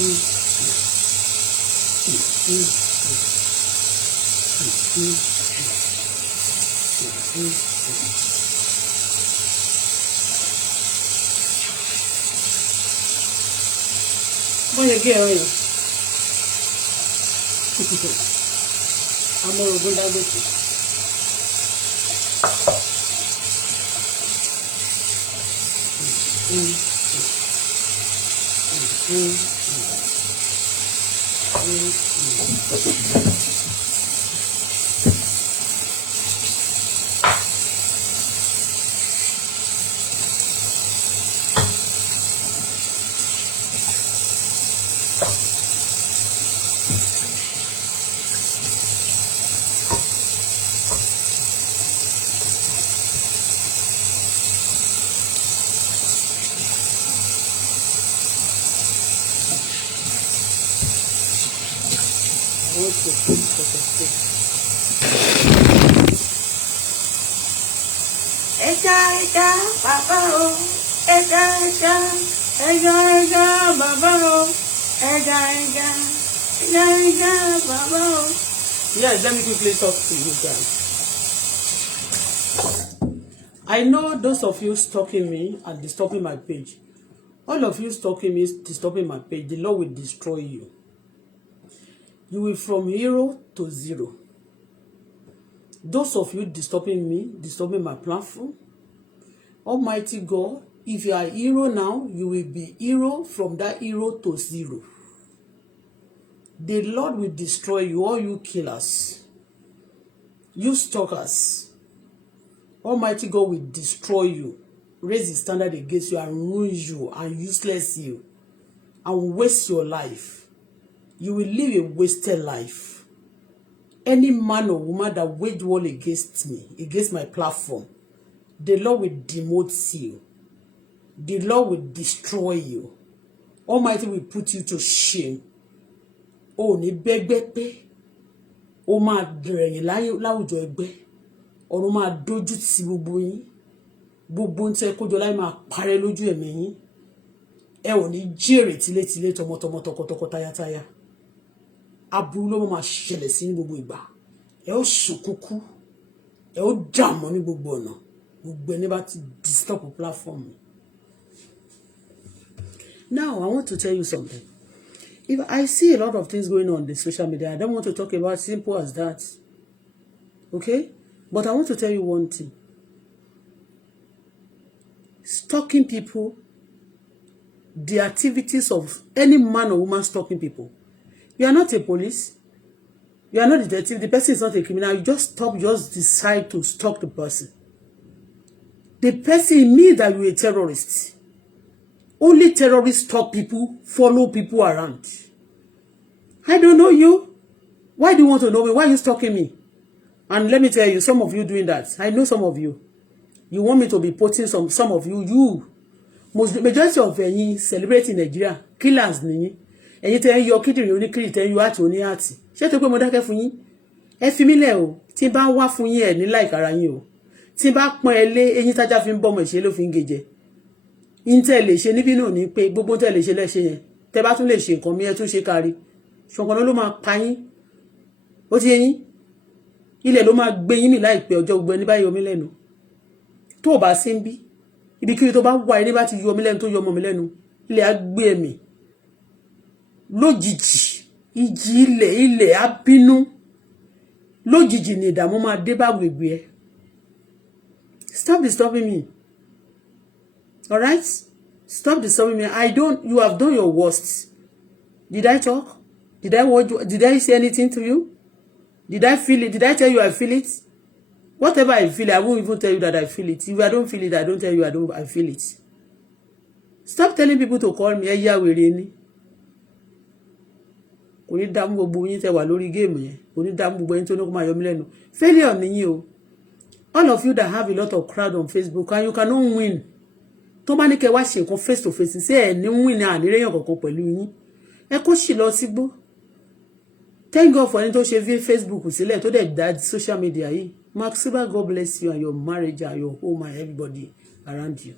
When you get oil, I'm going to go down with you. Yes, let me quickly talk to you guys. I know those of you stalking me and disturbing my page. All of you stalking me, disturbing my page, the Lord will destroy you. You will from hero to zero. Those of you disturbing me, disturbing my platform, Almighty God, if you are a hero now, you will be hero from that hero to zero. The Lord will destroy you, all you killers, you stalkers. Almighty God will destroy you, raise his standard against you and ruin you and useless you and waste your life. You will live a wasted life. Any man or woman that wage war against me, against my platform, the Lord will demote you. The Lord will destroy you. Almighty will put you to shame. Oh, ní bẹ́gbẹ́ pé ó máa dẹ̀yìn láwùjọ ẹgbẹ́. Ọ̀run máa dójú tì gbogbo yín. Gbogbo ń tẹ́ kójọ láì máa parẹ́ lójú ẹ̀mí yín. Ẹ ò ní jèrè tílétílé tọmọtọmọ tọkọtọkọ tayátayá. Aburú ló máa ṣẹlẹ̀ sí ní gbogbo ìgbà. Ẹ ó ṣùkúkú. Ẹ ó dààmú ní gbogbo ọ̀nà. Gbogbo ẹni bá ti disturb platform. Now, I want to tell you something. If I see a lot of things going on the social media, I don't want to talk about simple as that. Okay? But I want to tell you one thing. Stalking people, the activities of any man or woman stalking people. You are not a police. You are not a detective. The person is not a criminal. You just decide to stalk the person. The person means that you're a terrorist. Only terrorists stalk people, follow people around. I don't know you. Why do you want to know me? Why are you stalking me? And let me tell you, some of you doing that. I know some of you. You want me to be posting some of you. Majority of you celebrating Nigeria. Killers ni. Ẹ̀yin tẹ́ yọ kídìrín oníkìrì tẹ́ yọ àti oníhàtì. Ṣé tó pé mo dákẹ́ fún yín? Ẹ fi mí lẹ̀ o. Tí bá wá fún yín ẹ ní like ara yín o. Tí bá pọ́n ẹ lé eyín tájá fi ń bọ́ mọ̀ ṣe ló fi ń gèjẹ. Intel lè ṣe níbí náà ní pé gbogbo tẹ́ lè ṣe lẹ́ṣe yẹn. Tẹ́ bá tún lè ṣe nǹkan mi ẹ tún ṣe kárí. Ṣọ̀kan ló máa pa yín. Ó ti yín. Ilẹ̀ ló máa gbé yín mì láìpẹ́ ọjọ́ gbogbo ẹni bá yọ mí lẹ́nu. Tó bá sí ń bí. Ibikíbi tó bá wà ẹni bá ti yọ mí lẹ́nu tó yọ mọ́ mi lẹ́nu. Ilẹ̀ á gbé ẹ̀mí. Lójijì ìjì ilẹ̀ á bínú. Lójijì ni ìdààmú máa dé bá gbègbè ẹ. Stop disturbing me. All right? Stop disturbing me. You have done your worst. Did I talk? Did I say anything to you? Did I feel it? Did I tell you I feel it? Whatever I feel, I won't even tell you that I feel it. If I don't feel it, I don't tell you I feel it. Stop telling people to call me. Ẹ̀yà wèrè ni. Kò ní dààmú gbogbo yín tẹ́ wà lórí game yẹn. Kò ní dààmú gbogbo yín tó ní kó máa yọ mí lẹ́nu. Failure ni yín o. All of you that have a lot of crowd on Facebook and you cannot win. Tó bá ní kẹ́ wá ṣe nǹkan face to face ṣé ẹ ní win ní àníréyàn kankan pẹ̀lú yín. Ẹ kó sì lọ sígbó. Thank God for ẹni tó ṣe Facebook sílẹ̀ tó dẹ̀ dá social media yìí. Mark Silver, God bless you and your marriage and your home and everybody around you.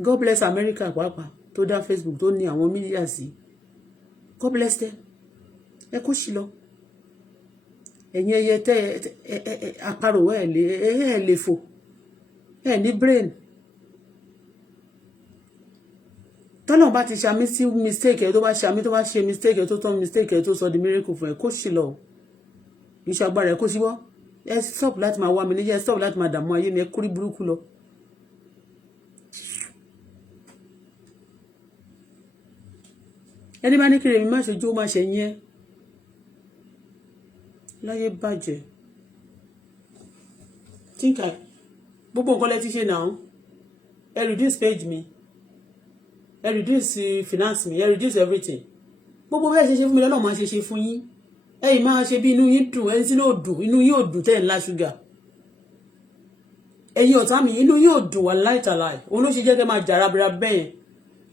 God bless America pàápàá tó dá Facebook tó ní àwọn media sí. God bless them. Ẹ kó sí lọ. Ẹ̀yin ẹyẹ tẹ́ àparò ẹ lè fò. Ẹ ní brain. Tọ́lọ́run bá ti ṣàmì sí mistake ẹ tó bá ṣàmì tó bá ṣe mistake ẹ tó tán mistake ẹ tó sọ di miracle fún ẹ kó sí lọ. Iṣẹ́ agbára ẹ kó sí bọ́. Ẹ stop láti máa wá mi níjẹ́, stop láti máa dààmú ayé mi, ẹ kúrí burúkú lọ. Ẹni bá ní kí rèmi má ṣe jó má ṣe yẹn láyé bàjẹ́. Think I gbogbo nǹkan lẹ ti ṣe náà. Ẹ reduce page mi, ẹ reduce finance mi, ẹ reduce everything. Gbogbo bẹ́ẹ̀ ṣe fún mi lọ́nà máa ṣe fún yín. Ẹ̀yin máa ṣe bí inú yín dùn, ẹni tí inú ò dùn, inú yín ò dùn tẹ́ ẹ̀ ńlá ṣúgà. Ẹ̀yin ọ̀tá mi, inú yín ò dùn wà láìtàláì. Òun ló ṣe jẹ́ kẹ́ máa jà rabira bẹ́ẹ̀.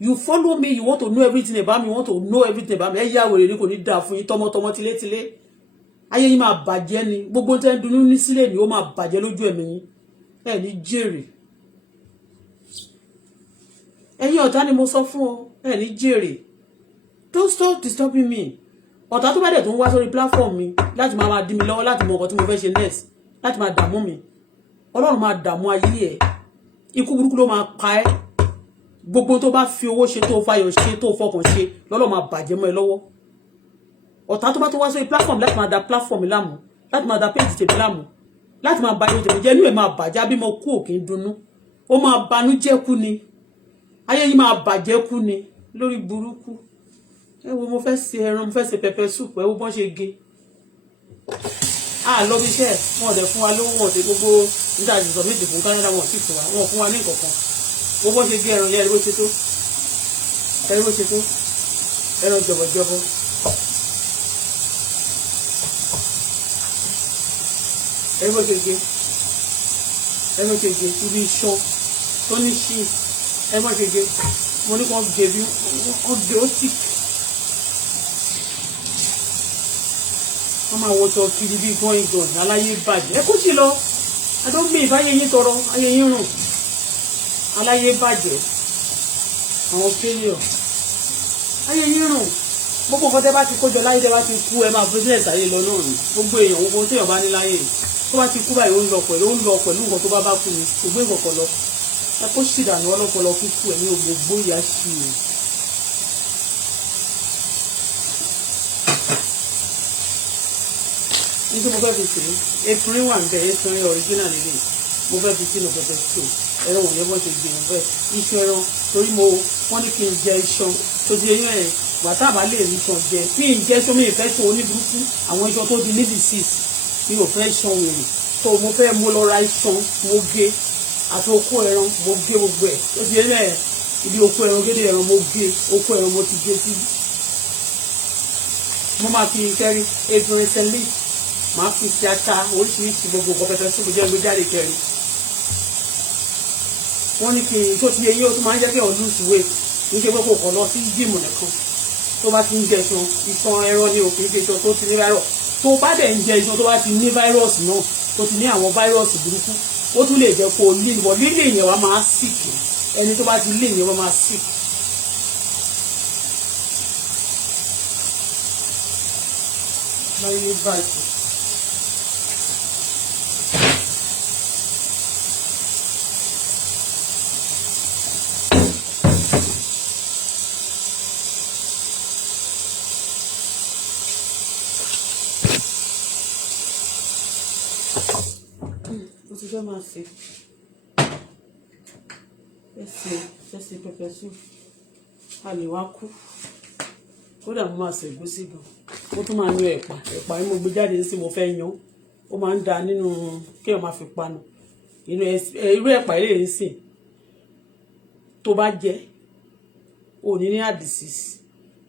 You follow me, you want to know everything about me, you want to know everything about me. Ẹ yá wèrè ní kò ní dáa fún yín tọmọtọmọ tilétilé. Ayé yín máa bàjẹ́ ni. Gbogbo tẹ́ ń dunú ní sílẹ̀ ni ó máa bàjẹ́ lójú ẹ̀mí yín. Ẹ ní jèrè. Ẹ̀yin ọ̀tá ni mo sọ fún ọ, ẹ ní jèrè. Don't stop disturbing me. Ọ̀tá tó bá dẹ̀ tó ń wá sórí platform mi láti máa dí mi lọ́wọ́ láti mọ nǹkan tí mo fẹ́ ṣe next, láti máa dààmú mi. Ọlọ́run máa dààmú ayé ẹ̀. Ikú burúkú ló máa pa ẹ́. Gbogbo tó bá fi owó ṣe tó fayọ̀ ṣe tó fọkàn ṣe lọ́lọ́ máa bàjẹ́ mọ́ ẹ lọ́wọ́. Ọ̀tá tó bá tó wá sórí platform láti máa da platform mi láàmú, láti máa da page tèmi láàmú, láti máa ba ayé tèmi jẹ́, inú ẹ̀ máa bàjẹ́ bí mo kú òkè ń dunnú. Ó máa banújẹ́ kú ni. Ayé yìí máa bàjẹ́ kú ni lórí burúkú. Ẹ wo mo fẹ́ ṣe ẹran, mo fẹ́ ṣe pepper soup, ẹ wo bọ́n ṣe gé. Lọ bí iṣẹ́ wọn ọ̀dẹ̀ fún wa lówó wọn ṣe gbogbo nígbà tí ìsọ̀ méjì fún Canada wọn sì fún wa, wọn fún wa ní nǹkan kan. Wo bọ́n ṣe gé ẹran yẹn, ẹ bó ṣe tó. Ẹ bó ṣe tó. Ẹran jọ̀bọ̀jọ̀bọ̀. Ẹ bó ṣe gé. Ẹ bó ṣe gé ibi iṣan tó ní ṣí. Ẹ bó ṣe gé. Mo ní kàn gé bí wọ́n gé ó tì. Wọ́n máa wọ́tọ̀ kiri bí gọ́ìngọ́ìn aláyé bàjẹ́. Ẹ kó sí lọ. Adógbé ìfáyé yín tọrọ, ayé yín rùn. Aláyé bàjẹ́. Àwọn failure. Ayé yín rùn. Gbogbo nǹkan tẹ́ bá ti kójọ láyé tẹ́ bá ti kú ẹ máa business ayé lọ náà ni. Gbogbo èèyàn gbogbo téèyàn bá ní láyé tó bá ti kú báyìí ó ń lọ pẹ̀lú nǹkan tó bá kú ni. Kò gbé nǹkan lọ. Ẹ kó sì dànù ọlọ́pọlọ kúkú ẹ̀ ní ògbógbó ìyá sí i. Nítorí mo fẹ́ fi sè é, efirin wà ń bẹ̀, efirin original nílé. Mo fẹ́ fi sínú pẹpẹ tó. Ẹran òun yẹn bọ́ ṣe gbé yẹn bẹ́ẹ̀. Iṣan ẹran torí wọ́n ní kí n jẹ iṣan tó di eyín ẹ̀. Bàtà bá lè rí iṣan jẹ. Bí n jẹ́ iṣan mi ìfẹ́ ṣan oníburúkú. Àwọn iṣan tó di ní disease. Mi ò fẹ́ ṣan wèrè. So mo fẹ́ mo lọ ra iṣan, mo gé. Àti okó ẹran, mo gé gbogbo ẹ̀. Tó di eyín ẹ̀. Ibi okó ẹran gédé ẹran mo gé. Okó ẹran mo ti gé sí. Mo máa fi kẹ́rí efirin sẹ́lí. Màá fi sí ata oríṣiríṣi gbogbo kọ̀pẹ̀tẹ̀ sí gbogbo ẹgbẹ́ jáde kẹrin. Wọ́n ní kí n tó ti eyín ó tún máa ń jẹ́ kí ọ̀n lose weight. Kì í ṣe pé kò kọ̀ lọ sí gym nìkan. Tó bá ti ń jẹ iṣan ẹran ní òkè ìgbé iṣan tó ti ní virus. Tó bá dẹ̀ ń jẹ iṣan tó bá ti ní virus náà, tó ti ní àwọn virus burúkú, ó tún lè jẹ́ kó lè wọ̀ lílé yẹn wá máa sick. Ẹni tó bá ti lé yẹn wá máa sick. Láyé báyìí. Mo ti fẹ́ máa ṣe ṣe pẹpẹ soup a lè wá kú kódà mo máa ṣe ẹ̀gúsí gan mo tún máa yan ẹ̀pà yìí mo gbé jáde sí mo fẹ́ yan ó máa ń da nínú kéèyàn máa fi panu irú ẹ̀pà ilé yìí sìn tó bá jẹ ò ní àdìsí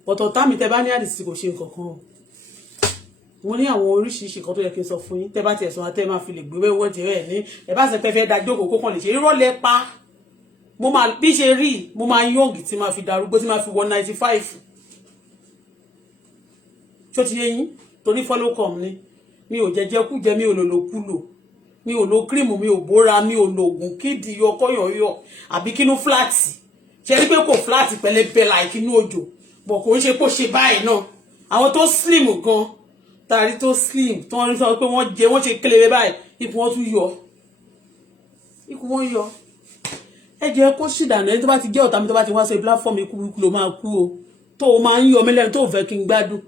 ọ̀tọ̀ táàmì tẹ bá ní àdìsí kò ṣe nǹkan kan mo ní àwọn oríṣiríṣi kan tó yẹ kí n sọ fún yín tẹ bá tiẹ̀ sọ wọn tẹ máa fi lè gbé wẹ́wọ́ jẹ́ ẹ̀ ní ẹ bá ṣe pé fẹ́ da jókòó kó kàn lè ṣe irọ́ lẹ pa mo máa bí ṣe rí mo máa yọ̀ǹgì tí máa fi darúgbó tí máa fi 195 ṣó ti yé yín torí follow come ni mi ò jẹjẹ kú jẹ mi ò lò kú lò mi ò lo cream mi ò bóra mi ò lo oògùn kídì yọkọyọyọ àbí kínú flat ṣe rí pé kò flat pẹlẹbẹ like inú òjò bọ̀ kò ń ṣe pò ṣe báyìí náà àwọn tó slim gan tàrí tó slim tó ń sọ pé wọ́n jẹ wọ́n ṣe kélébé báyìí ipò wọn tún yọ ikú wọn yọ ẹ jẹ́ kó ṣìdànù ẹni tó bá ti jẹ́ ọ̀tá mi tó bá ti wá sí platform ikú ló máa kú o tó o máa ń yọ mí lẹ́nu tó o fẹ́ kí n gbádùn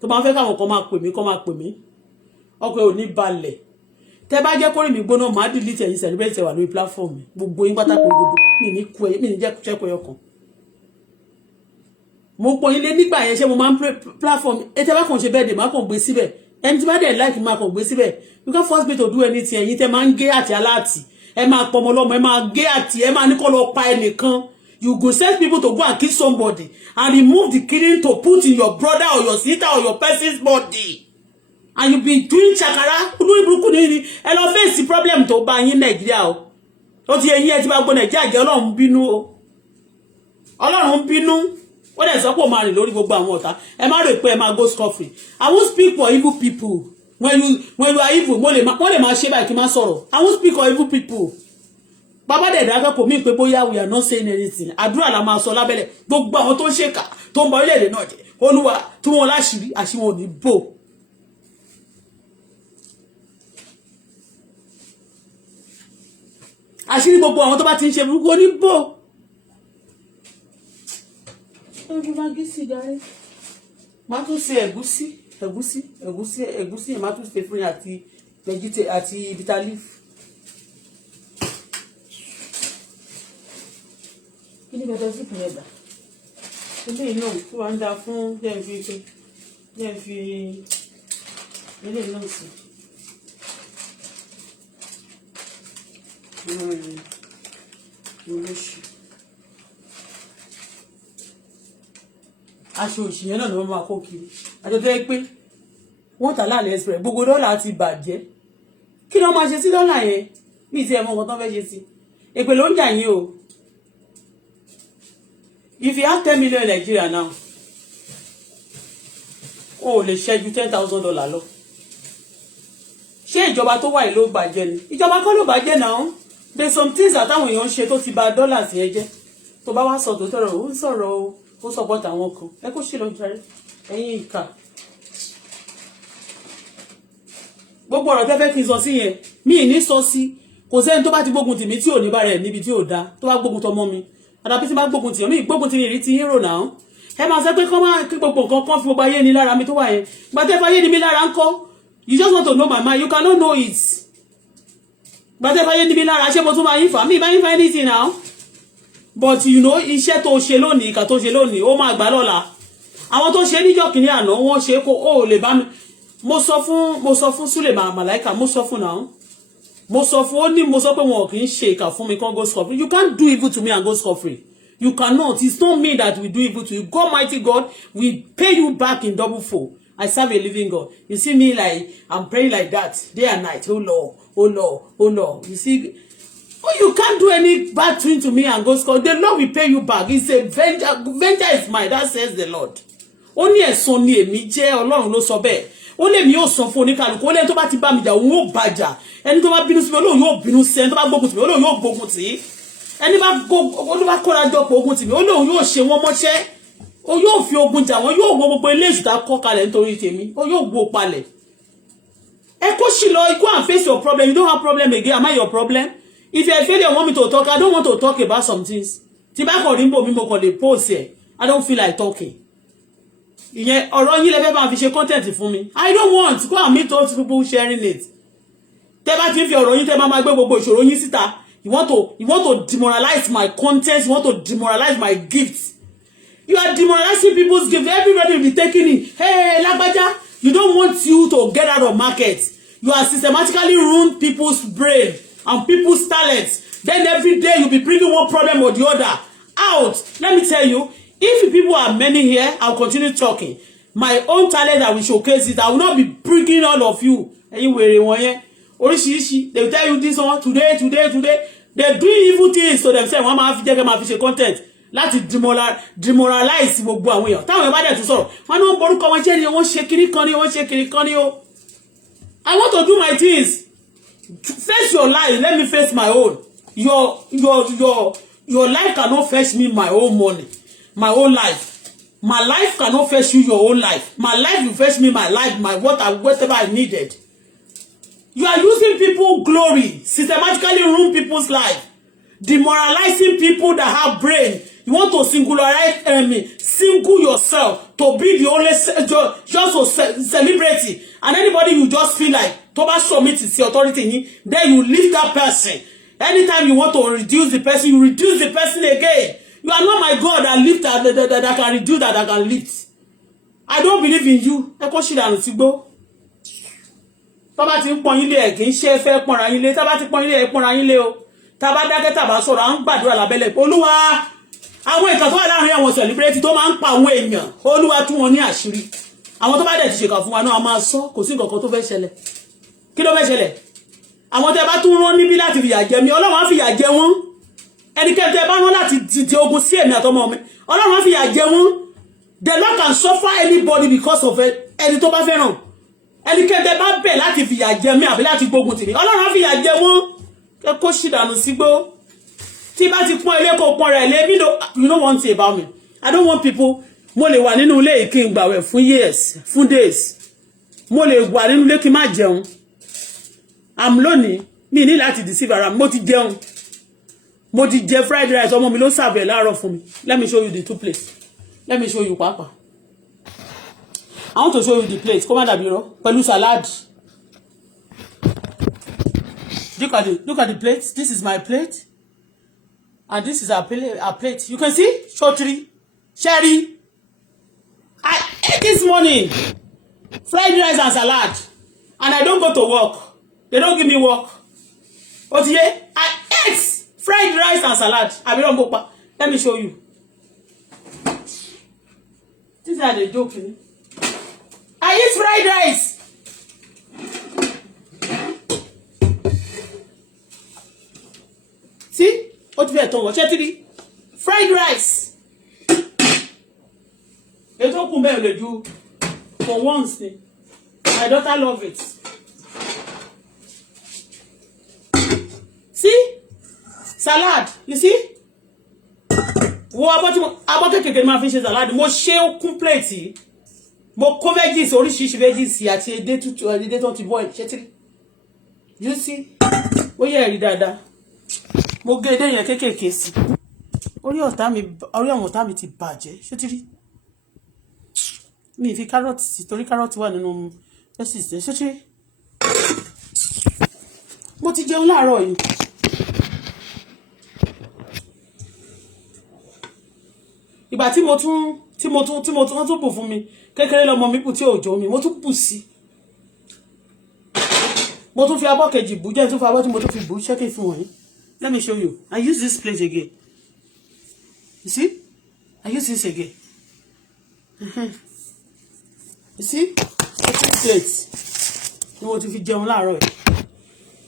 tó máa ń fẹ́ káwọn kan máa pè mí ọkọ̀ ò ní balẹ̀ tẹ bá jẹ́ kórìí mi gbóná máa delete ẹ̀yin celebrate wà lórí platform mi gbogbo yín pátákó gbogbo mi ní kú ẹ mi ní jẹ́ ṣẹ́kọ̀ọ́ yọkàn mo pọ̀ yín lé nígbà yẹn ṣé mo máa ń platform ètò bá kàn ṣe bẹ́ẹ̀ dè má kàn gbé síbẹ̀ ẹni tí bá dẹ̀ like máa kàn gbé síbẹ̀ you can force me to do anything ẹ̀yin tẹ máa ń gé àti aláàtì ẹ máa pọ̀ ọmọ ọlọ́mọ ẹ máa gé àti ẹ máa ní kó lọ pa ẹnìkan you go send people to go and kill somebody and remove the killing to put in your brother or your sister or your person's body and you be doing chakara olórí burúkú ni ẹ lọ face problem tó bá yín Nàìjíríà o ó ti ẹ̀yin ẹ ti bá gbọ́ Nàìjíríà jẹ́ Ọlọ́run bínú o Ọlọ́run bínú ó dẹ̀ sọ pé ó máa rìn lórí gbogbo àwọn ọ̀tá ẹ má rò pé ẹ máa go scot-free I won't speak for evil people when you are evil mo lè máa ṣe báyìí kí n má sọ̀rọ̀ I won't speak for evil people bàbá dẹ̀ dákẹ́ kò mí pé bóyá we are not saying anything àdúrà la máa sọ lábẹ́lẹ̀ gbogbo àwọn tó ń ṣèkà tó ń bọ orílẹ̀-èdè náà jẹ́ Olúwa tí wọ́n láṣìírí àṣìwọ̀n ò ní bò àṣírí gbogbo àwọn tó bá ti ń ṣe burúkú ní bò ẹgbẹ́ máa gí sí darí máa tún ṣe ẹ̀gúsí yẹn máa tún ṣe fún yín àti vegetable àti bitter leaf kí ni bẹ́ẹ̀ sí ìpínlẹ̀ gbà eléyìí náà tí wọ́n ń da fún jẹ́ fi eléyìí náà sí aṣọ òṣìyẹn náà ni wọ́n máa kó kiri àjọ tó yẹ pé wọ́n tà láàlẹ́ express gbogbo dọ́là ti bàjẹ́ kí ni wọ́n máa ṣe sí dọ́là yẹn bí ti ẹ̀mọ́ nǹkan tó fẹ́ ṣe sí èpè ló ń jà yín o if you have 10 million in Nigeria now o lè ṣẹ́jú $10,000 lọ ṣé ìjọba tó wà yìí ló bàjẹ́ ni ìjọba kọ́ ló bàjẹ́ náà there's some things that àwọn èèyàn ń ṣe tó ti bà dọ́là sí ẹ jẹ́ tó bá wá sọ tó sọ̀rọ̀ ó ń sọ̀rọ̀ ó support àwọn kan ẹ kó ṣe lọ jàre ẹ̀yin ìkà gbogbo ọ̀rọ̀ tẹ́ fẹ́ kí n sọ sí yẹn mi ì ní sọ sí kò sẹ́ni tó bá ti gbógun tì mí tí ò ní bá rẹ̀ níbi tí ò dáa tó bá gbógun tọmọ mi àdàbí tí bá gbógun tì mí gbógun tì mí rí ti hero náà ẹ máa sọ pé kọ́ máa kí gbogbo nǹkan kan fi gbogbo ayé ni lára mi tó wà yẹn gbàtẹ́ fayé ni mi lára ń kọ́ you just want to know my mind you cannot know it gbàtẹ́ fayé ni mi lára ṣé mo tún máa yín fà mí ìbá yín fà anything now but you know iṣẹ́ tó ṣe lónìí ìkà tó ṣe lónìí ó máa gbà lọ́la àwọn tó ṣe níjọ́ kìíní àná wọ́n ṣe kó ó lè bá mi mo sọ fún Sule Malaika mo sọ fún náà mo sọ fún ó ní mo sọ pé wọn kì í ṣe ìkà fún mi kan go scot-free you can't do evil to me and go scot-free you cannot it's not me that will do evil to you God mighty God will pay you back in double fold I serve a living God you see me like I'm praying like that day and night oh Lord oh Lord oh Lord you see oh you can't do any bad thing to me and go scot-free the Lord will pay you back it's a vengeance is mine that says the Lord ó ní ẹ̀san ni èmi jẹ́ Ọlọ́run ló sọ bẹ́ẹ̀ ó lè mi yóò san fún oníkàlùkù ó lẹ́ni tó bá ti bá mi jà òun yóò bàjà ẹni tó bá bínú sí mi Ọlọ́run yóò bínú sí ẹni tó bá gbógun tì mí Ọlọ́run yóò gbógun tì í ẹni bá kóra jọ pọ̀ ogun tì mí Ọlọ́run yóò ṣe wọ́n mọ́ṣẹ́ ó yóò fi ogun jà wọ́n yóò wọ gbogbo ilé ìṣúta kọ́ kalẹ̀ nítorí tèmi ó yóò gbó palẹ̀ ẹ kó sì lọ go and face your problem you don't have problem again am I your problem if you fail you want me to talk I don't want to talk about some things tí bá kàn rí mbò mi mo kàn lè post ẹ̀ I don't feel like talking ìyẹn ọ̀rọ̀ yín lẹ fẹ́ bá fi ṣe content fún mi I don't want go and meet those people sharing it tẹ́ bá ti fi ọ̀rọ̀ yín tẹ́ máa gbé gbogbo ìṣòro yín síta you want to demoralize my content you want to demoralize my gifts you are demoralizing people's gifts everybody will be taking it hey lágbájá you don't want you to get out of market you are systematically ruin people's brain and people's talents then every day you be bringing one problem or the other out let me tell you if people are many here I'll continue talking my own talent I will showcase it I will not be bringing all of you ẹ̀yin wèrè wọ̀nyẹn oríṣiríṣi they will tell you this one today they do evil things to themselves wọ́n máa fi jẹ́ kẹ́ máa fi ṣe content láti demoralize gbogbo àwọn èèyàn táwọn èèyàn bá dẹ̀ tún sọ̀rọ̀ wọ́n ní wọ́n borúkọ wọn jẹ́ ni wọ́n ṣe kiri kan ni wọ́n ṣe kiri kan ni o I want to do my things face your life let me face my own your life cannot fetch me my own money my own life My life cannot fetch you your own life. My life will fetch me my life, my whatever I needed. You are using people's glory, systematically ruin people's life, demoralizing people that have brain. You want to single yourself to be the only just a celebrity, and anybody you just feel like to submit to the authority, then you leave that person. Anytime you want to reduce the person, you reduce the person again. You are not my God that lift that can reduce that can lift. I don't believe in you. Tó bá ti ń pọ́n yín lé ẹ̀ kì í ṣe fẹ́ pọ́nra yín lé, tá bá ti pọ́n yín lé ẹ̀ pọ́nra yín lé o. Tá bá dákẹ́ tá bá sọ̀rọ̀ à ń gbàdúrà lábẹ́lẹ̀. Olúwa, àwọn ìtàn tó wà láàrin àwọn celebrity tó máa ń pa àwọn èèyàn, Olúwa tú wọn ní àṣírí. Àwọn tó bá dẹ̀ ti ṣèkà fún wa náà a máa sọ, kò sí nǹkan kan tó fẹ́ ṣẹlẹ̀. Kí ló fẹ́ ṣẹlẹ̀? Àwọn tẹ́ bá tún rán níbí láti fìyà jẹ mi, Ọlọ́run á fìyà jẹ wọ́n. Ẹnikẹ́ni tẹ́ bá rán láti ti ogun sí èmi àtọmọ mi, Ọlọ́run á fìyà jẹ wọ́n. The Lord can suffer anybody because of ẹni tó bá fẹ́ràn. Ẹnikẹ́ni tẹ́ bá bẹ̀ láti fìyà jẹ mí àbí láti gbógun tì mí, Ọlọ́run á fìyà jẹ wọ́n. Ẹ kó ṣìdànù sígbó. Tí bá ti pọ́n ilé kó pọ́n rẹ̀ lé, you know one thing about me. I don't want people, mo lè wà nínú ilé kí n gbààwẹ̀ fún years, fún days. Mo lè wà nínú ilé kí n má jẹun. I'm lonely. Mi ní láti deceive ara mi. Mo ti jẹun. Mo ti jẹ fried rice, ọmọ mi ló serve láàárọ̀ fún mi. Let me show you the two plates. Let me show you papa. I want to show you the plate. Come on, Dabiro. Pẹ̀lú salad. Look at the plate. This is my plate. And this is our plate. You can see? Shortly. Sherry. I ate this morning. Fried rice and salad. And I don't go to work. They don't give me work. But yeah, I ate fried rice and salad. Let me show you. These are the joking. I eat fried rice. See? What do you talk about? Fried rice. You don't come here do for once. My daughter love it. See? Salad. You see? About kékeré máa fi ṣe salad. Mo ṣe ó kún plate. Mo kó veggies oríṣiríṣi veggies àti edé tútù edé tó ti boil. Ṣé you see? Ó yẹ rí dáadáa. Mo gé edé yẹn kékèké sí. Orí àwọn ọ̀tá mi ti bàjẹ́. Ṣé ti rí? Mi fi carrot sí torí carrot wà nínú veggies. Ṣé ti rí? Mo ti jẹun láàárọ̀ yìí. Ìgbà tí mo tún bù fún mi kékeré lọmọ mi bù tí òjò mi mo tún bù sí. Mo tún fi abọ́ kejì bù jẹ́ tún fi abọ́ tí mo tún fi bù ṣẹ́kì fún wọn. Let me show you. I use this plate again. You see? I use this again. You see? This plate. Ni mo tún fi jẹun láàárọ̀ yìí.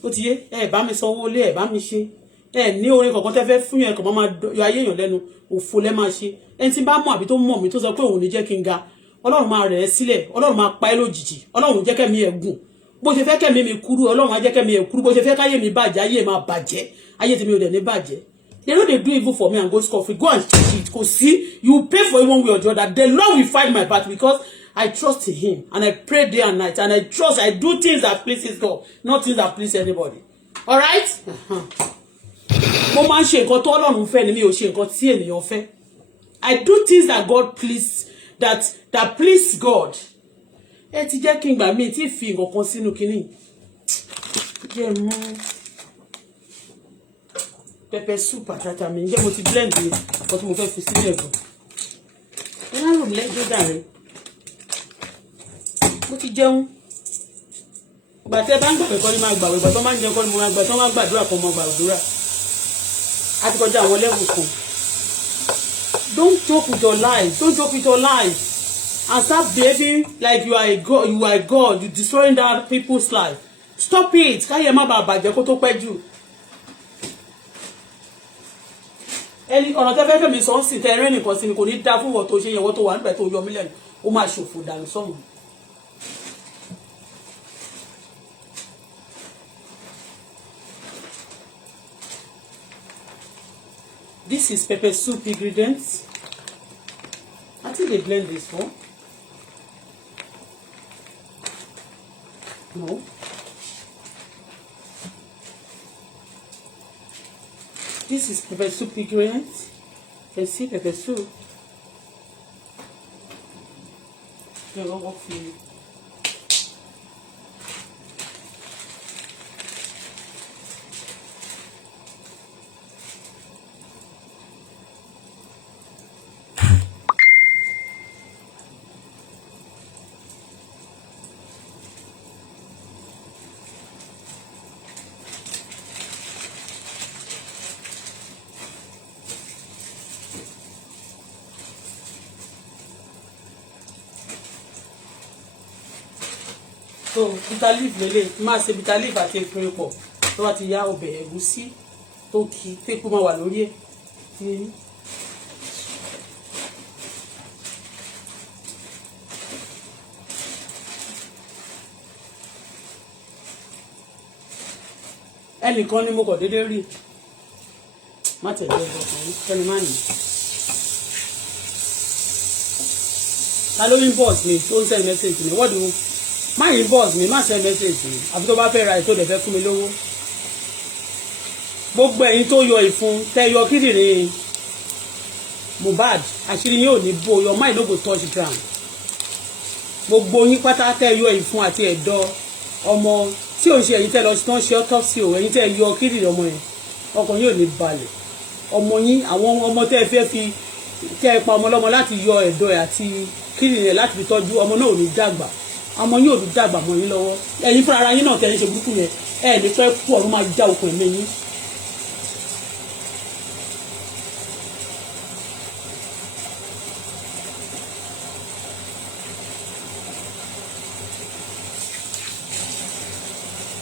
Ó ti yé ẹ bá mi sanwó lé ẹ bá mi ṣe. Ẹ ní orin kankan tẹ́ fẹ́ fún yẹn kan máa yọ ayé èèyàn lẹ́nu òfò lẹ́ máa ṣe. Ẹni tí bá mọ̀ àbí tó mọ̀ mí tó sọ pé òun ní jẹ́ kí n ga. Ọlọ́run máa rẹ̀ ẹ́ sílẹ̀. Ọlọ́run máa pa ẹ́ lójijì. Ọlọ́run jẹ́ kẹ́mi ẹ̀ gùn. Bó ṣe fẹ́ kẹ́mi mi kúrú, Ọlọ́run á jẹ́ kẹ́mi ẹ̀ kúrú. Bó ṣe fẹ́ káyé mi bàjẹ́, ayé máa bàjẹ́. Ayé tèmi ò dẹ̀ ní bàjẹ́. They know they do evil for me and go score free. Go and cheat. Go see. You pay for it one way or the other. The Lord will fight my battle because I trust in Him and I pray day and night and I trust. I do things that pleases God, not things that please anybody. All right? Mo máa ń ṣe nǹkan tó Ọlọ́run fẹ́ ni mi ò ṣe nǹkan tí ènìyàn fẹ́. I do things that God please, that please God. Ẹ ti jẹ́ kí n gbà mí tí fi nǹkan kan sínú kinní. Jẹ́ mú pepper soup àtàtà mi. Ǹjẹ́ mo ti blend nǹkan tí mo fẹ́ fi sílẹ̀ gan. Ẹ má rò lẹ́jọ́ dàrẹ́. Mo ti jẹun. Gbàtẹ́ bá ń gbàgbé kọ́ ni máa gbàgbé. Gbàtọ́ máa ń jẹun kọ́ ni mo máa gbàgbé. Tọ́ máa gbàdúrà kan mọ́ gbàdúrà. A ti kọjá àwọn level kan. Don't joke with your life. Don't joke with your life. And start behaving like you are a God. You are a God. You're destroying that people's life. Stop it. Káyé má bàa bàjẹ́ kó tó pẹ́ jù. Ẹni ọ̀nà tẹ́ fẹ́ kẹ́mi sọ ń sìn tẹ́ ẹ̀rẹ́ nìkan sí ni kò ní dá fún wọ́n tó ṣe yẹn wọ́n tó wà níbẹ̀ tó yọ mílíọ̀nù. Ó máa ṣòfò dànù sọ́run. This is pepper soup ingredients. I think they blend this one. No. This is pepper soup ingredients. You can see pepper soup. Yeah, what for you? So bitter leaf lele máa ṣe bitter leaf àti efirin pọ̀ tó bá ti yá ọbẹ̀ ẹ̀gúsí tó kí téèpù máa wà lórí ẹ̀ tí ẹnìkan ni mo kàn déédéé rí má tẹ̀lé ọkùnrin kẹ́ni má nìí. Ta ló inbox mi tó ń send message mi what do you má inbox mi má send message mi àfi tó bá fẹ́ ra ètò ìdẹ̀fẹ́ fún mi lówó gbogbo ẹ̀yin tó yọ ìfun tẹ́ yọ kíndìnrín Mohbad àṣírí yín ò ní bò your mind no go touch ground gbogbo yín pátá tẹ́ yọ ìfun àti ẹ̀dọ̀ ọmọ tí ò ń ṣe ẹ̀yin tẹ́ lọ tán ṣe autopsy o ẹ̀yin tẹ́ yọ kíndìnrín ọmọ yẹn ọkàn yín ò ní balẹ̀ ọmọ yín àwọn ọmọ tẹ́ fẹ́ fi tẹ́ pa ọmọ lọ́mọ láti yọ ẹ̀dọ̀ ẹ̀ àti kíndìnrín ẹ̀ láti fi tọ́jú ọmọ náà ò ní dàgbà ọmọ yín ò ní dàgbà mọ́ yín lọ́wọ́ ẹ̀yin fúnra ara yín náà tẹ́ ń ṣe burúkú yẹn ẹ̀ ní pẹ́ kú ọ̀run máa já okùn ẹ̀mí yín.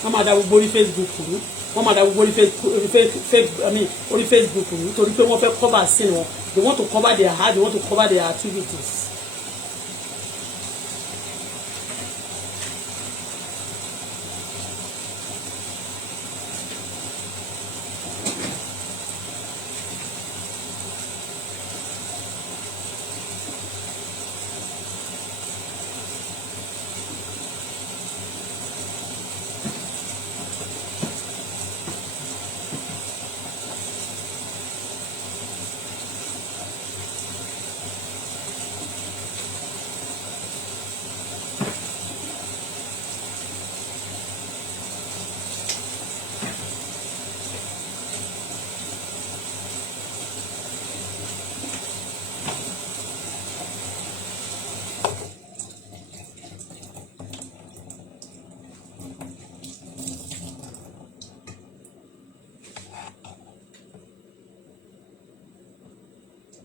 wọ́n máa da gbogbo orí Facebook rú wọ́n máa da gbogbo orí Facebook rú torí pé wọ́n fẹ́ cover sin wọn they want to cover their heart they want to cover their activities.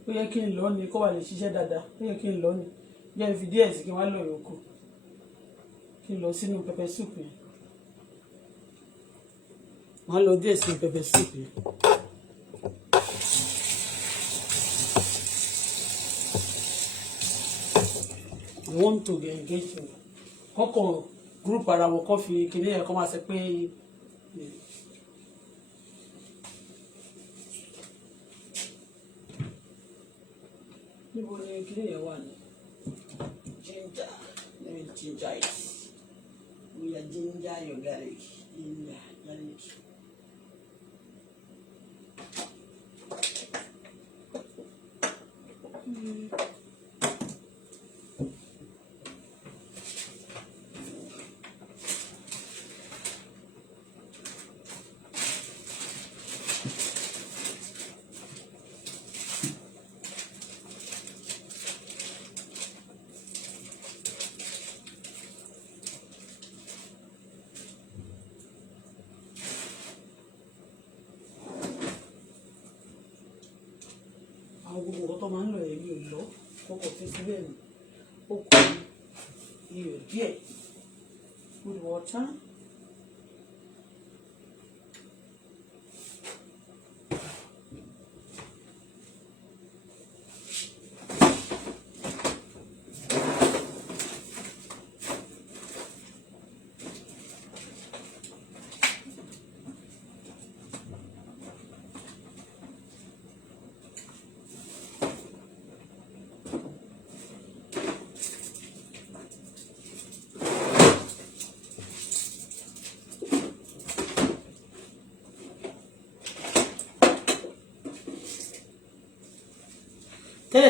ó yẹ kí n lọ ní kó wà lè ṣiṣẹ́ dáadáa ó yẹ kí n lọ ní jẹ́ n fi díẹ̀ sí kí n wá lọ yòókù kí n lọ sínú pepper soup yẹn wọ́n lọ díẹ̀ sínú pepper soup yẹn. I want to get engaged kọ́kọ́ group ara wọn kọ́ fi kíní ẹ̀ kọ́ máa ṣe pé. Níbo ni kíni yẹn wà ní? Ginger, let me ginger it. We are ginger your garlic. Ginger, garlic. Gbogbo nǹkan tó máa ń lọ ẹ̀mí ò lọ kọ́kọ́ fi síbẹ̀ nù ó kù iyọ̀ díẹ̀ good water.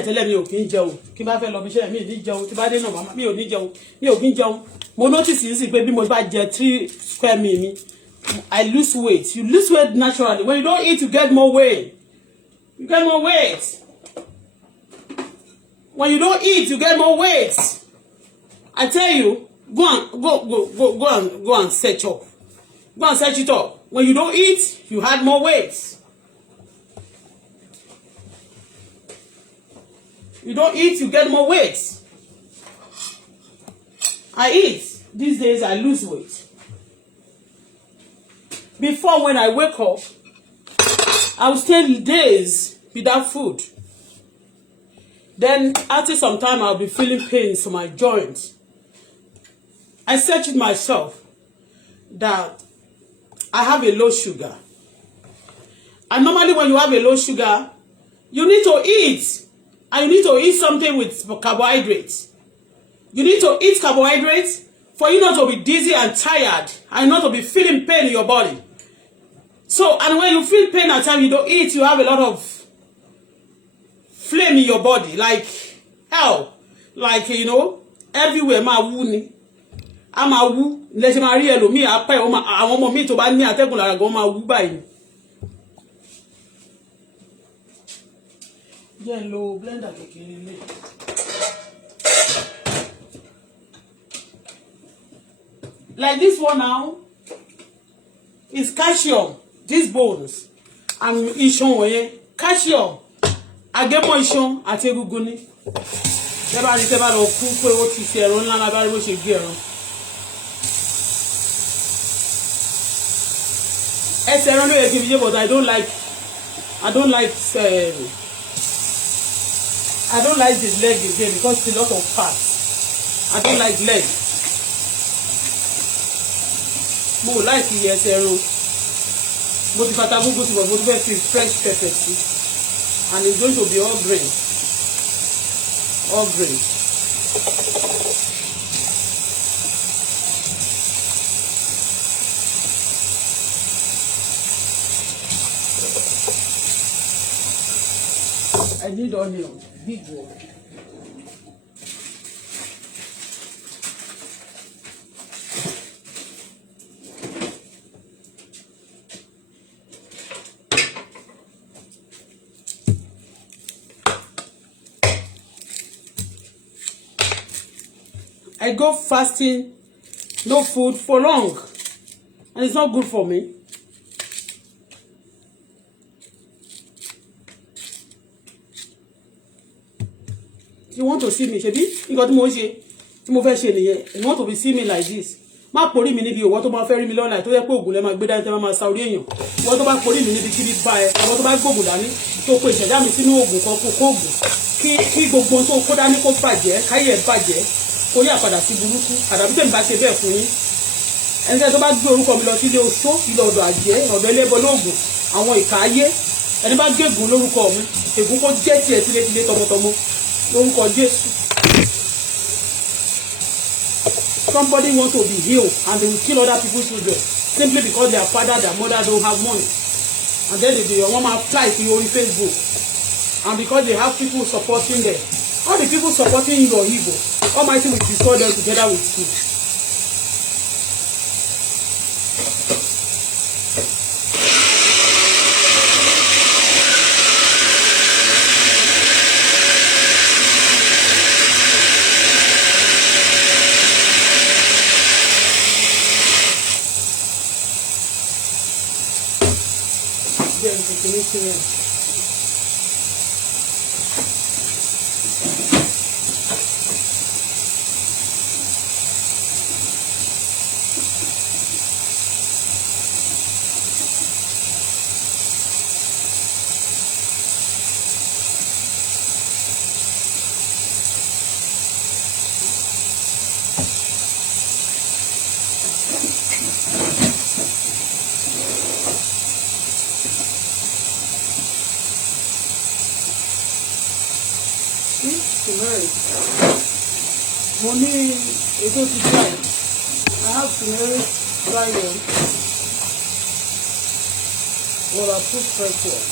tẹ́lẹ̀ mi ò kí ń jẹun kí n bá fẹ́ lọ bí iṣẹ́ mi ní jẹun tí bá dé náà màmá mi ò ní jẹun mi ò kí ń jẹun mo notice yìí sì pé bí mo bá jẹ 3 square meal mi I lose weight. You lose weight naturally. When you don't eat, you get more weight. You get more weight. When you don't eat, you get more weight. I tell you, go and search up. Go and search it up. When you don't eat, you had more weight. You don't eat, you get more weight. I eat. These days, I lose weight. Before, when I wake up, I will stay days without food. Then, after some time, I'll be feeling pains in my joints. I searched myself that I have a low sugar. And normally, when you have a low sugar, you need to eat. And you need to eat something with carbohydrates. You need to eat carbohydrates for you not to be dizzy and tired and not to be feeling pain in your body. So, and when you feel pain at times you don't eat, you have a lot of flame in your body, like hell, like, you know, everywhere. Ma wu ni, a ma wu. Lẹ́sẹ̀ máa rí ẹlòmíì apẹ́ àwọn ọmọ mi tó bá ní atẹ́gùn lára gan ma wu báyìí. Jẹ́ lo blender kékeré lé. Like this one now is calcium. These bones and iṣan wọ̀nyẹn calcium agẹmọ iṣan àti egungun ni tẹ́ bá rí tẹ́ bá lọ kú pé ó ti ṣe ẹran ńlá lábá rí bó ṣe gé ẹran ẹsẹ̀ ẹran ló yẹ kí n fi jẹ but I don't like the leg again because it's a lot of fat. I don't like leg. Mo like ẹsẹ̀ ẹran. Mo ti fata gbogbo ti bọ̀ mo ti fẹ́ fi fresh pepper sí and it's going to be all green. I need onion, big one. I go fasting, no food for long, and it's not good for me. You want to see me, Shebi? You got more she. You want to see me like this? Ma pori mi níbi òwò tó bá fẹ́ rí mi lọ́la tó yẹ pé ògùn lẹ máa gbé dání tẹ́ máa sa orí èèyàn. Ìwọ tó bá pori mi níbi kíbi bá ẹ, ìwọ tó bá gbógun dání tó pé ìṣẹ̀dá mi sínú ògùn kan kó ògùn. Kí gbogbo tó kó dání kó bàjẹ́, káyé bàjẹ́. Kó yá padà sí burúkú. Àdàbí tèmi bá ṣe bẹ́ẹ̀ fún yín. Ẹni tó bá gbé orúkọ mi lọ sí ilé oṣó, ilé ọ̀dọ̀ àjẹ́, ọ̀dọ̀ ẹlẹ́bọ lóògùn, àwọn ìkà ayé. Ẹni bá gégùn lórúkọ mi, ègún kó jẹ́ tiẹ̀ tilé tọmọtọmọ. Lórúkọ Jésù. Somebody wants to be healed and they will kill other people's children simply because their father, their mother don't have money. And then they want to fly to your Facebook. And because they have people supporting them. All the people supporting your evil, Almighty will destroy them together with you. Money is going to dry. I have turmeric dry one. Well, I put fresh one.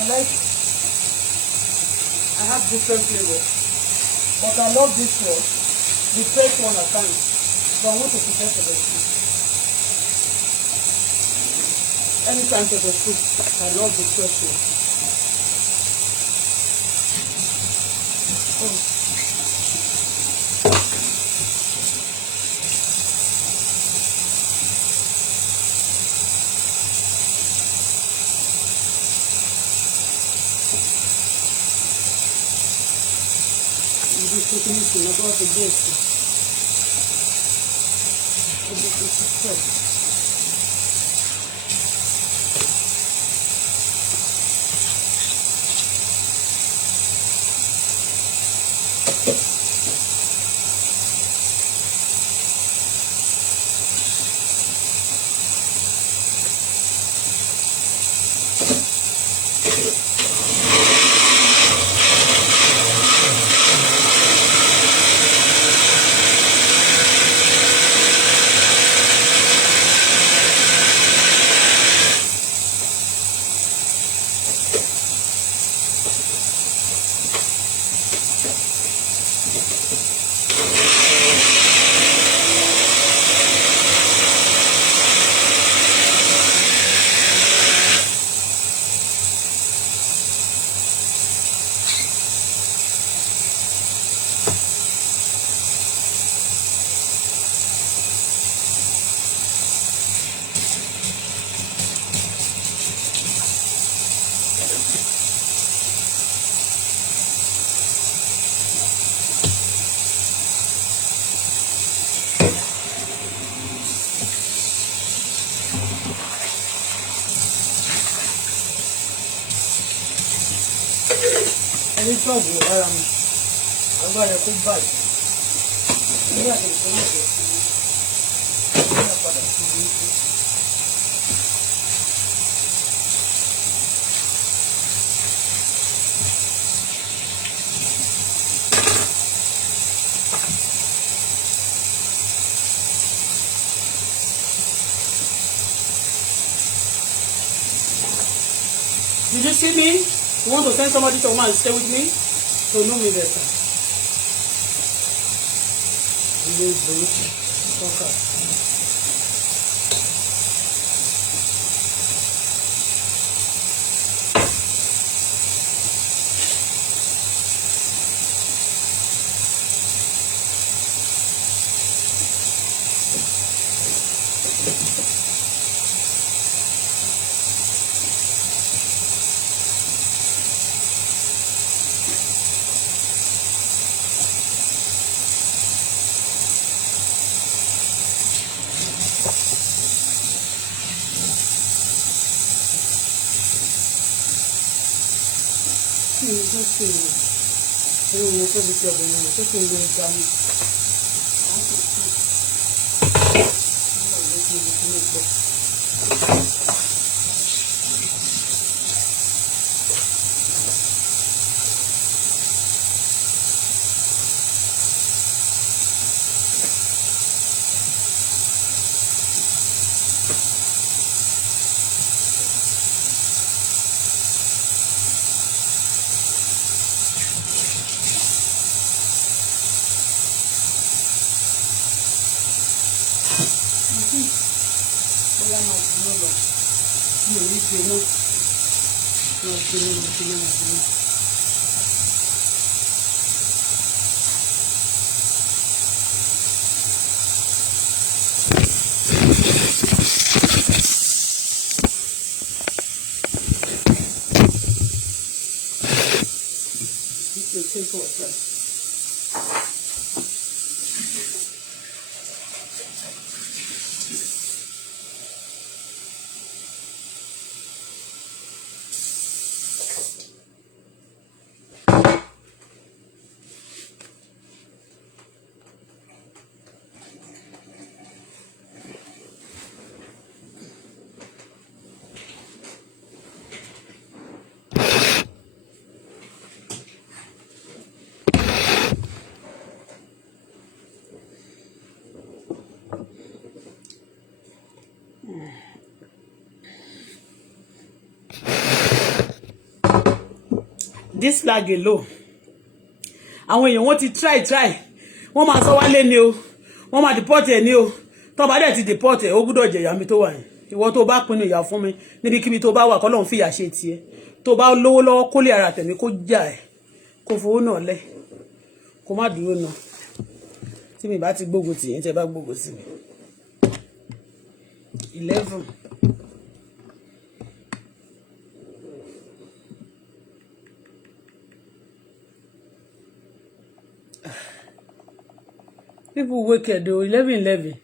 I have different flavor, but I love this one. The fresh one I can't. So I want to prepare pepper soup. Anytime pepper soup, I love the fresh one. Oh. Cooking this thing, I go for this. Ẹni tọ́jú ara mi, agbára kó báyìí. Ilé àtẹ̀sọ́ náà jẹ́ sí ilé àpadà sí ilé ìfẹ́. Did you see me? You want to send somebody to come and stay with me? To know me better. this flag alone àwọn èèyàn wọ́n ti try wọ́n máa sọ wálé ni o wọ́n máa deport ẹ̀ ni o tó bá dẹ̀ ti deport ẹ̀ ó gbọ́dọ̀ jẹ̀yà mi tó wà yẹn ìwọ tó bá pinnu ìyà fún mi níbikíbi tó bá wà kọ́lọ́run fìyà ṣe tiẹ̀ tó bá lówó lọ́wọ́ kó lè ara tẹ̀mí kó jà ẹ̀ kó fowó náà lẹ̀ kó má dúró náà tí mi bá ti gbógun tì yín tẹ́ bá gbógun tì mí 11. People wicked though. 11.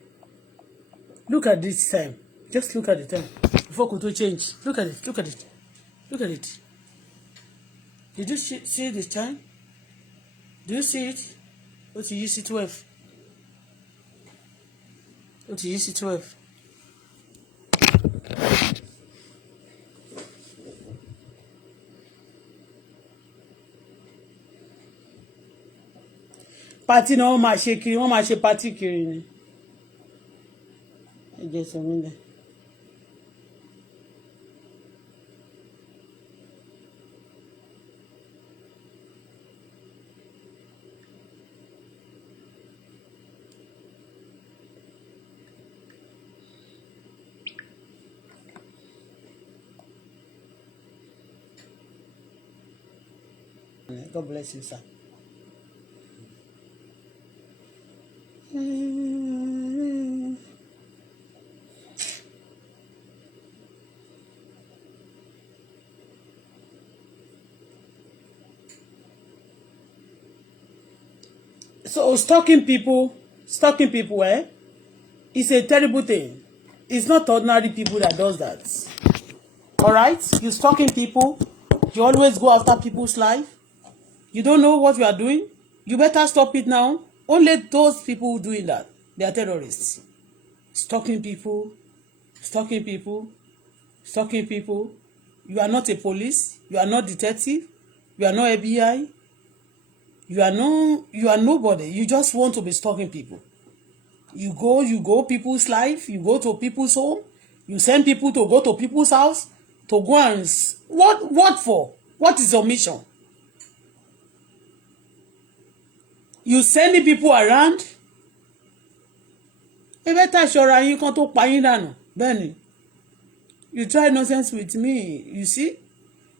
Look at this time. Just look at the time before Kuto change. Look at it. Look at it. Look at it. Did you see this time? Do you see it? What you use it 12? What you use it 12? Party náà wọ́n máa ṣe kiri wọ́n máa ṣe party kiri ni ẹ jẹ́ sọ mí lẹ. God bless you, sir. So stalking people, it's a terrible thing. It's not ordinary people that does that. All right, you stalking people, you always go after people's life. You don't know what you are doing. You better stop it now. Only those people doing that, they are terrorists. Stalking people. You are not a police. You are not detective. You are not FBI. You are nobody. You just want to be stalking people. You go people's life. You go to people's home. You send people to go to people's house to go and what for? What is your mission? You sending people around. Ẹ better ṣọ́ra yín kan tó pa yín dànù. Bẹ́ẹ̀ni. You try nonsense with me. You see?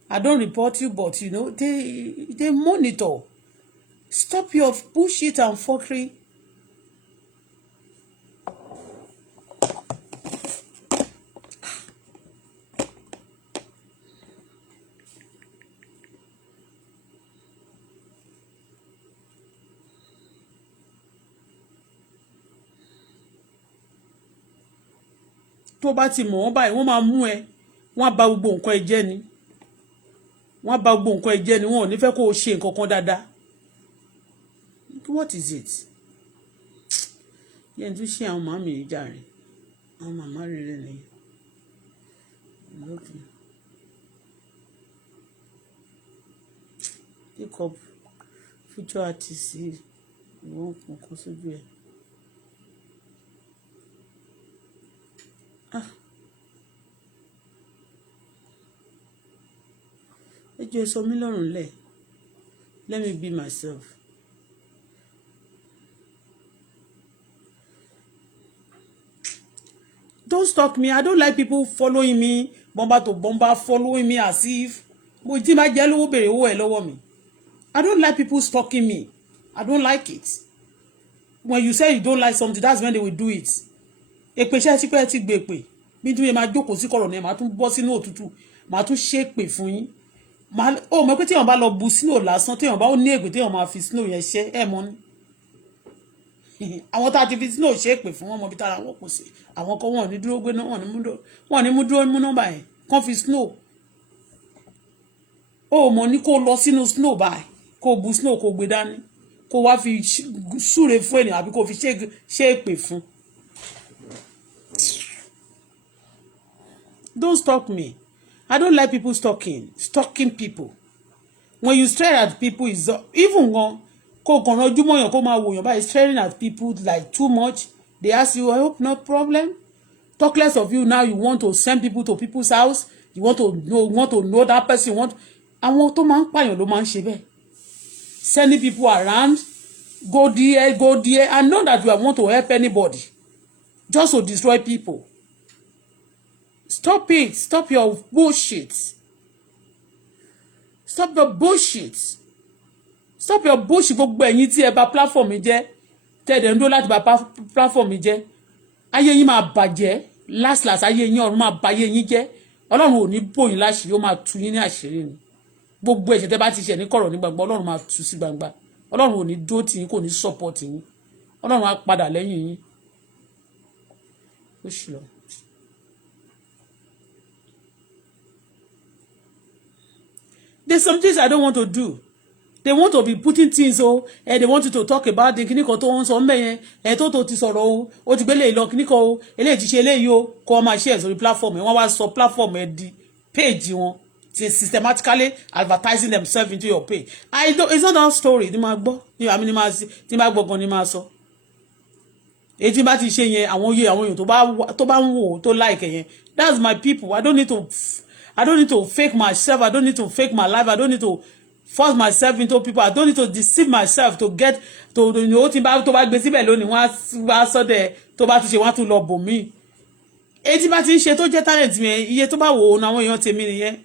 I don't report you, but you know, they monitor. Stop your bullshit and fuckery. Tó bá ti mọ̀ wọ́n báyìí wọ́n máa mú ẹ wọ́n á bà gbogbo nǹkan ẹ jẹ́ ni wọ́n ò ní fẹ́ kó o ṣe nǹkan kan dáadáa. What is it? Yẹn tún ṣe àwọn màmí yìí jàre àwọn màmá rere ni pick up future artist ìwọ̀n nǹkan sójú ẹ̀. Ẹ jẹ́ sọ mí lọ́rùn lẹ̀. Let me be myself. Don't stalk me. I don't like people following me, bomber to bomber, following me as if mo ti ma jẹ lówó bèrè owó ẹ lọ́wọ́ mi. I don't like people stalking me. I don't like it. When you say you don't like something, that's when they will do it. Èpè ṣe ti pé ti gbé pè. Bí tún máa jókòó sí kọ̀rọ̀ ni máa tún bọ́ sínú òtútù. Máa tún ṣépè fún yín. Ó mọ̀ pé téèyàn bá lọ bu sínú lásán, téèyàn bá ó ní ègbè téèyàn máa fi sínú yẹn ṣe ẹ mọ̀ ni. Àwọn tá ti fi sínú ṣépè fún wọn mọ̀ bí tára wọn kò sí. Àwọn kan wọn ní dúró gbé náà wọn ní mú dúró mú nọ́mbà yẹn kàn fi snow. Ó mọ̀ ní kó lọ sínú snow báyìí kó bu snow kó gbé dání kó wá fi súre fún ènìyàn àbí kó fi ṣe èpè fún. Don't stalk me. I don't like people stalking people. When you stare at people is even one kó kàn ránjú mọ́yàn kó máa wòyàn báyìí staring at people like too much. They ask you, I hope no problem. Talk less of you now. You want to send people to people's house. You want to know that person. àwọn tó máa ń pààyàn ló máa ń ṣe bẹ́ẹ̀. Sending people around, go there. I know that you want to help anybody just to destroy people. Stop it. Stop your bullshit. Stop your bullshit. Stop your bullshit. Gbogbo ẹ̀yin tí ẹ bà platform mi jẹ́, tẹ́ dẹ̀ ń dúró láti bà platform mi jẹ́. Ayé yín máa bàjẹ́. Last ayé yín ọ̀run máa bà ayé yín jẹ́. Ọlọ́run ò ní bò yín láṣìírí, ó máa tú yín ní àṣírí ni. Gbogbo ẹ̀ṣẹ̀ tẹ́ bá ti ṣe ní kọ̀rọ̀ ní gbangba, Ọlọ́run máa tú sí gbangba. Ọlọ́run ò ní dúró tì yín, kò ní support yín. Ọlọ́run á padà lẹ́yìn yín. Ó ṣì lọ. There's some things I don't want to do. They want to be putting things and they want you to talk about the kiniko tó ń sọ nbe yẹn tó ti sọ̀rọ̀ ó ti gbélé lọ kiniko eléyìí ti ṣe eléyìí kó máa share sórí platform wọ́n wá sọ platform di page wọn systematically advertising themselves into your page. It's not that story ni máa gbọ́ ni àmì ni máa tí máa gbọ́ gan ni máa sọ. Èyí tí bá ti ṣe yẹn àwọn èèyàn tó bá ń wò tó like yẹn, that's my people. I don't need to fake myself. I don't need to fake my life. I don't need to force myself into people. I don't need to deceive myself to get to tí bá tó bá gbé síbẹ̀ lónìí wọ́n á sọ dẹ̀ tó bá tún ṣe wọ́n á tún lọ bò mí. Èyí tí bá ti ń ṣe tó jẹ́ talent mi iye tó bá wò ó àwọn èèyàn tèmi nìyẹn.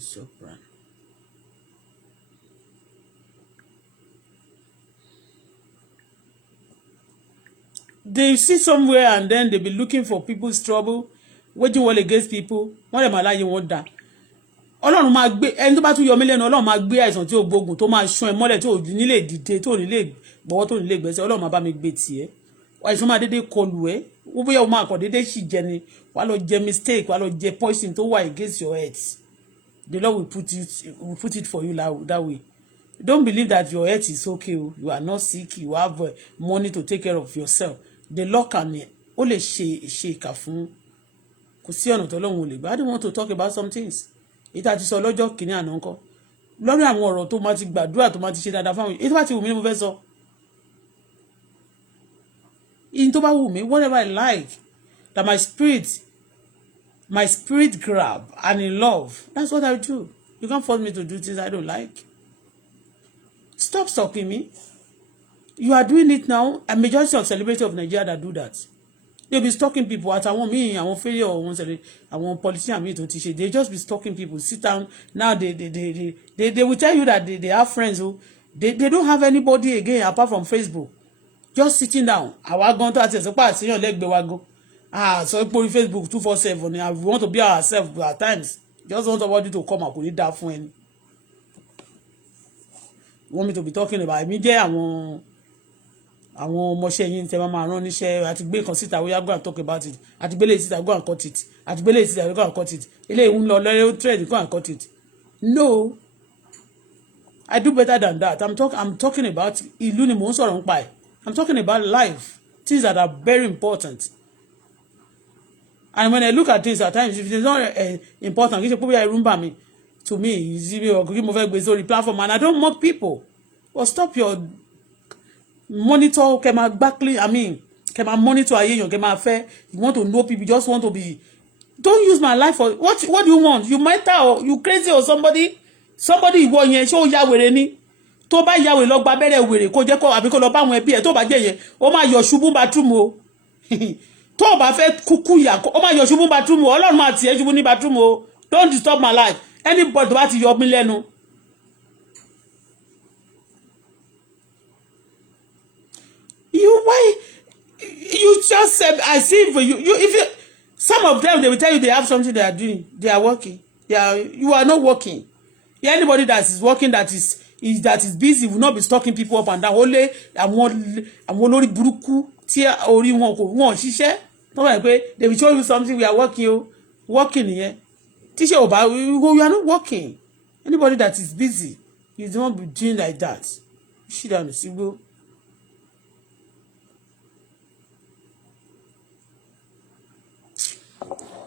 Soprano. They see somewhere and then they be looking for people's trouble, waging war against people. Wọ́n lè máa láyé wọn dà. Ọlọ́run máa gbé ẹni tó bá tún yọ mí lẹ́nu, Ọlọ́run máa gbé àìsàn tí ó gbógun tó máa ṣán ẹ mọ́lẹ̀ tó ní lè dìde tó ní lè gbọ́wọ́ tó ní lè gbẹ́sẹ̀. Ọlọ́run máa bá mi gbé tiẹ̀. Àìsàn máa dédé kọlù ẹ́. Wọ́n bóyá o máa kọ̀ dédé sì jẹ ni. Wàá lọ jẹ mistake, wàá lọ jẹ poison tó wà against your health. The Lord will put it for you that way. Don't believe that your health is okay. You are not sick. You have money to take care of yourself. The Lord can ó lè ṣe ìkà fún kò sí ọ̀nà tó lọ́hùn ò lè gbà. I don't want to talk about some things. Ìta ti sọ lọ́jọ́ kìíní àná ńkọ́. Lórí àwọn ọ̀rọ̀ tó máa ti gbàdúrà tó máa ti ṣe dáadáa fáwọn èyí tó bá ti wù mí ni mo fẹ́ sọ. Ìyìn tó bá wù mí, whatever I like, that my spirit grab and in love. That's what I do. You can't force me to do things I don't like. Stop stalking me. You are doing it now. A majority of celebrities of Nigeria that do that. They'll be stalking people at àwọn míì, àwọn failure or àwọn politician míì tó ti ṣe. They just be stalking people. Sit down. Now they will tell you that they have friends who they don't have anybody again apart from Facebook. Just sitting down. Àwa gan tó àti ẹ̀sọ́ pa àtìyàn lẹ́gbẹ̀ẹ́ wa gan. So pori Facebook 247 and we want to be ourselves at times. Just want somebody to come and kò ní dá fún ẹni. You want me to be talking about me jẹ́ àwọn ọmọọṣẹ́ yín tẹ́ máa rán níṣẹ́ àti gbé nǹkan síta we are going to talk about it. Àti gbélé síta go and cut it. Àti gbélé síta go and cut it. Eléyìí ń lọ lọ́rẹ́ trade go and cut it. No. I do better than that. I'm talking about ìlú ni mò ń sọ̀rọ̀ nípa ẹ̀. I'm talking about life. Things that are very important. And when I look at things at times, if it's not important, it's probably a room by me. To me, it's a platform, and I don't mock people. But stop your monitor. Can I monitor you? Can I fair? You want to know people? You just want to be. Don't use my life for what? What do you want? You matter or you crazy or somebody? Somebody you want show ya wèrè ni. Tó bá ya wèrè lọ gba bẹ̀rẹ̀ wèrè kó jẹ́ kó àbí kó lọ bá àwọn ẹbí ẹ̀ tó bá jẹ́ yẹn ó máa yọ ṣubú bathroom o. Tó bá fẹ́ kúkú yà ó máa yọ ṣubú bathroom o. Ọlọ́run máa tiẹ̀ ṣubú ní bathroom o. Don't disturb my life. Anybody tó bá ti yọ mí lẹ́nu. You just said I see for you if you some of them they will tell you they have something they are doing. They are working. You are not working. Anybody that is working that is busy will not be stalking people up and down. Only àwọn olórí burúkú tí orí wọn kò wọ́n ṣiṣẹ́. Tó bá pé they will show you something we are working working here. Teacher oba you are not working. Anybody that is busy you don't be doing like that. Shit down the sigbo.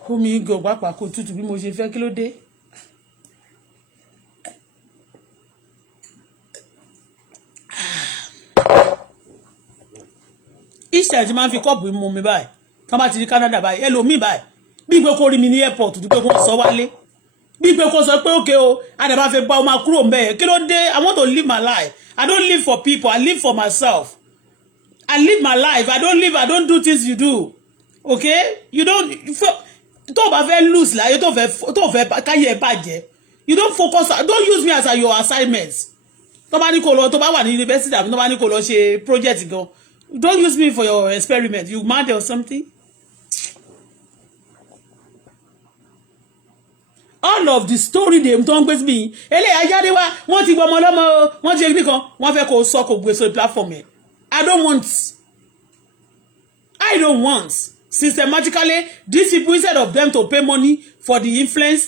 Omi go papa kò tutù bí mo ṣe fẹ́ kí ló dé. each time tí máa fi cup mu mi báyìí tán bá ti rí Canada báyìí ẹlòmíì báyìí bí pé kó rí mi ní airport bí pé kó sọ wálé bí pé kó sọ pé okay o àdàbà fẹ́ bá o máa kúrò ńbẹ̀ kí ló dé I want to live my life I don't live for people I live for myself I live my life I don't do things you do okay you don't tó bá fẹ́ lose láyé tó fẹ́ káyé ẹ bàjẹ́ you don't focus don't use me as your assignment tó bá ní kó lọ tó bá wà ní university àbí tó bá ní kó lọ ṣe project gan don't use me for your experiment you mad or something. All of the story dem tó ń gbé sí mi eléyà jáde wá wọ́n ti gbọmọ lọ́mọ wọ́n ti ẹgbẹ́ kan wọ́n fẹ́ kó sọ kó gbé sórí platform ẹ̀ I don't want systematically these people instead of them to pay money for the influence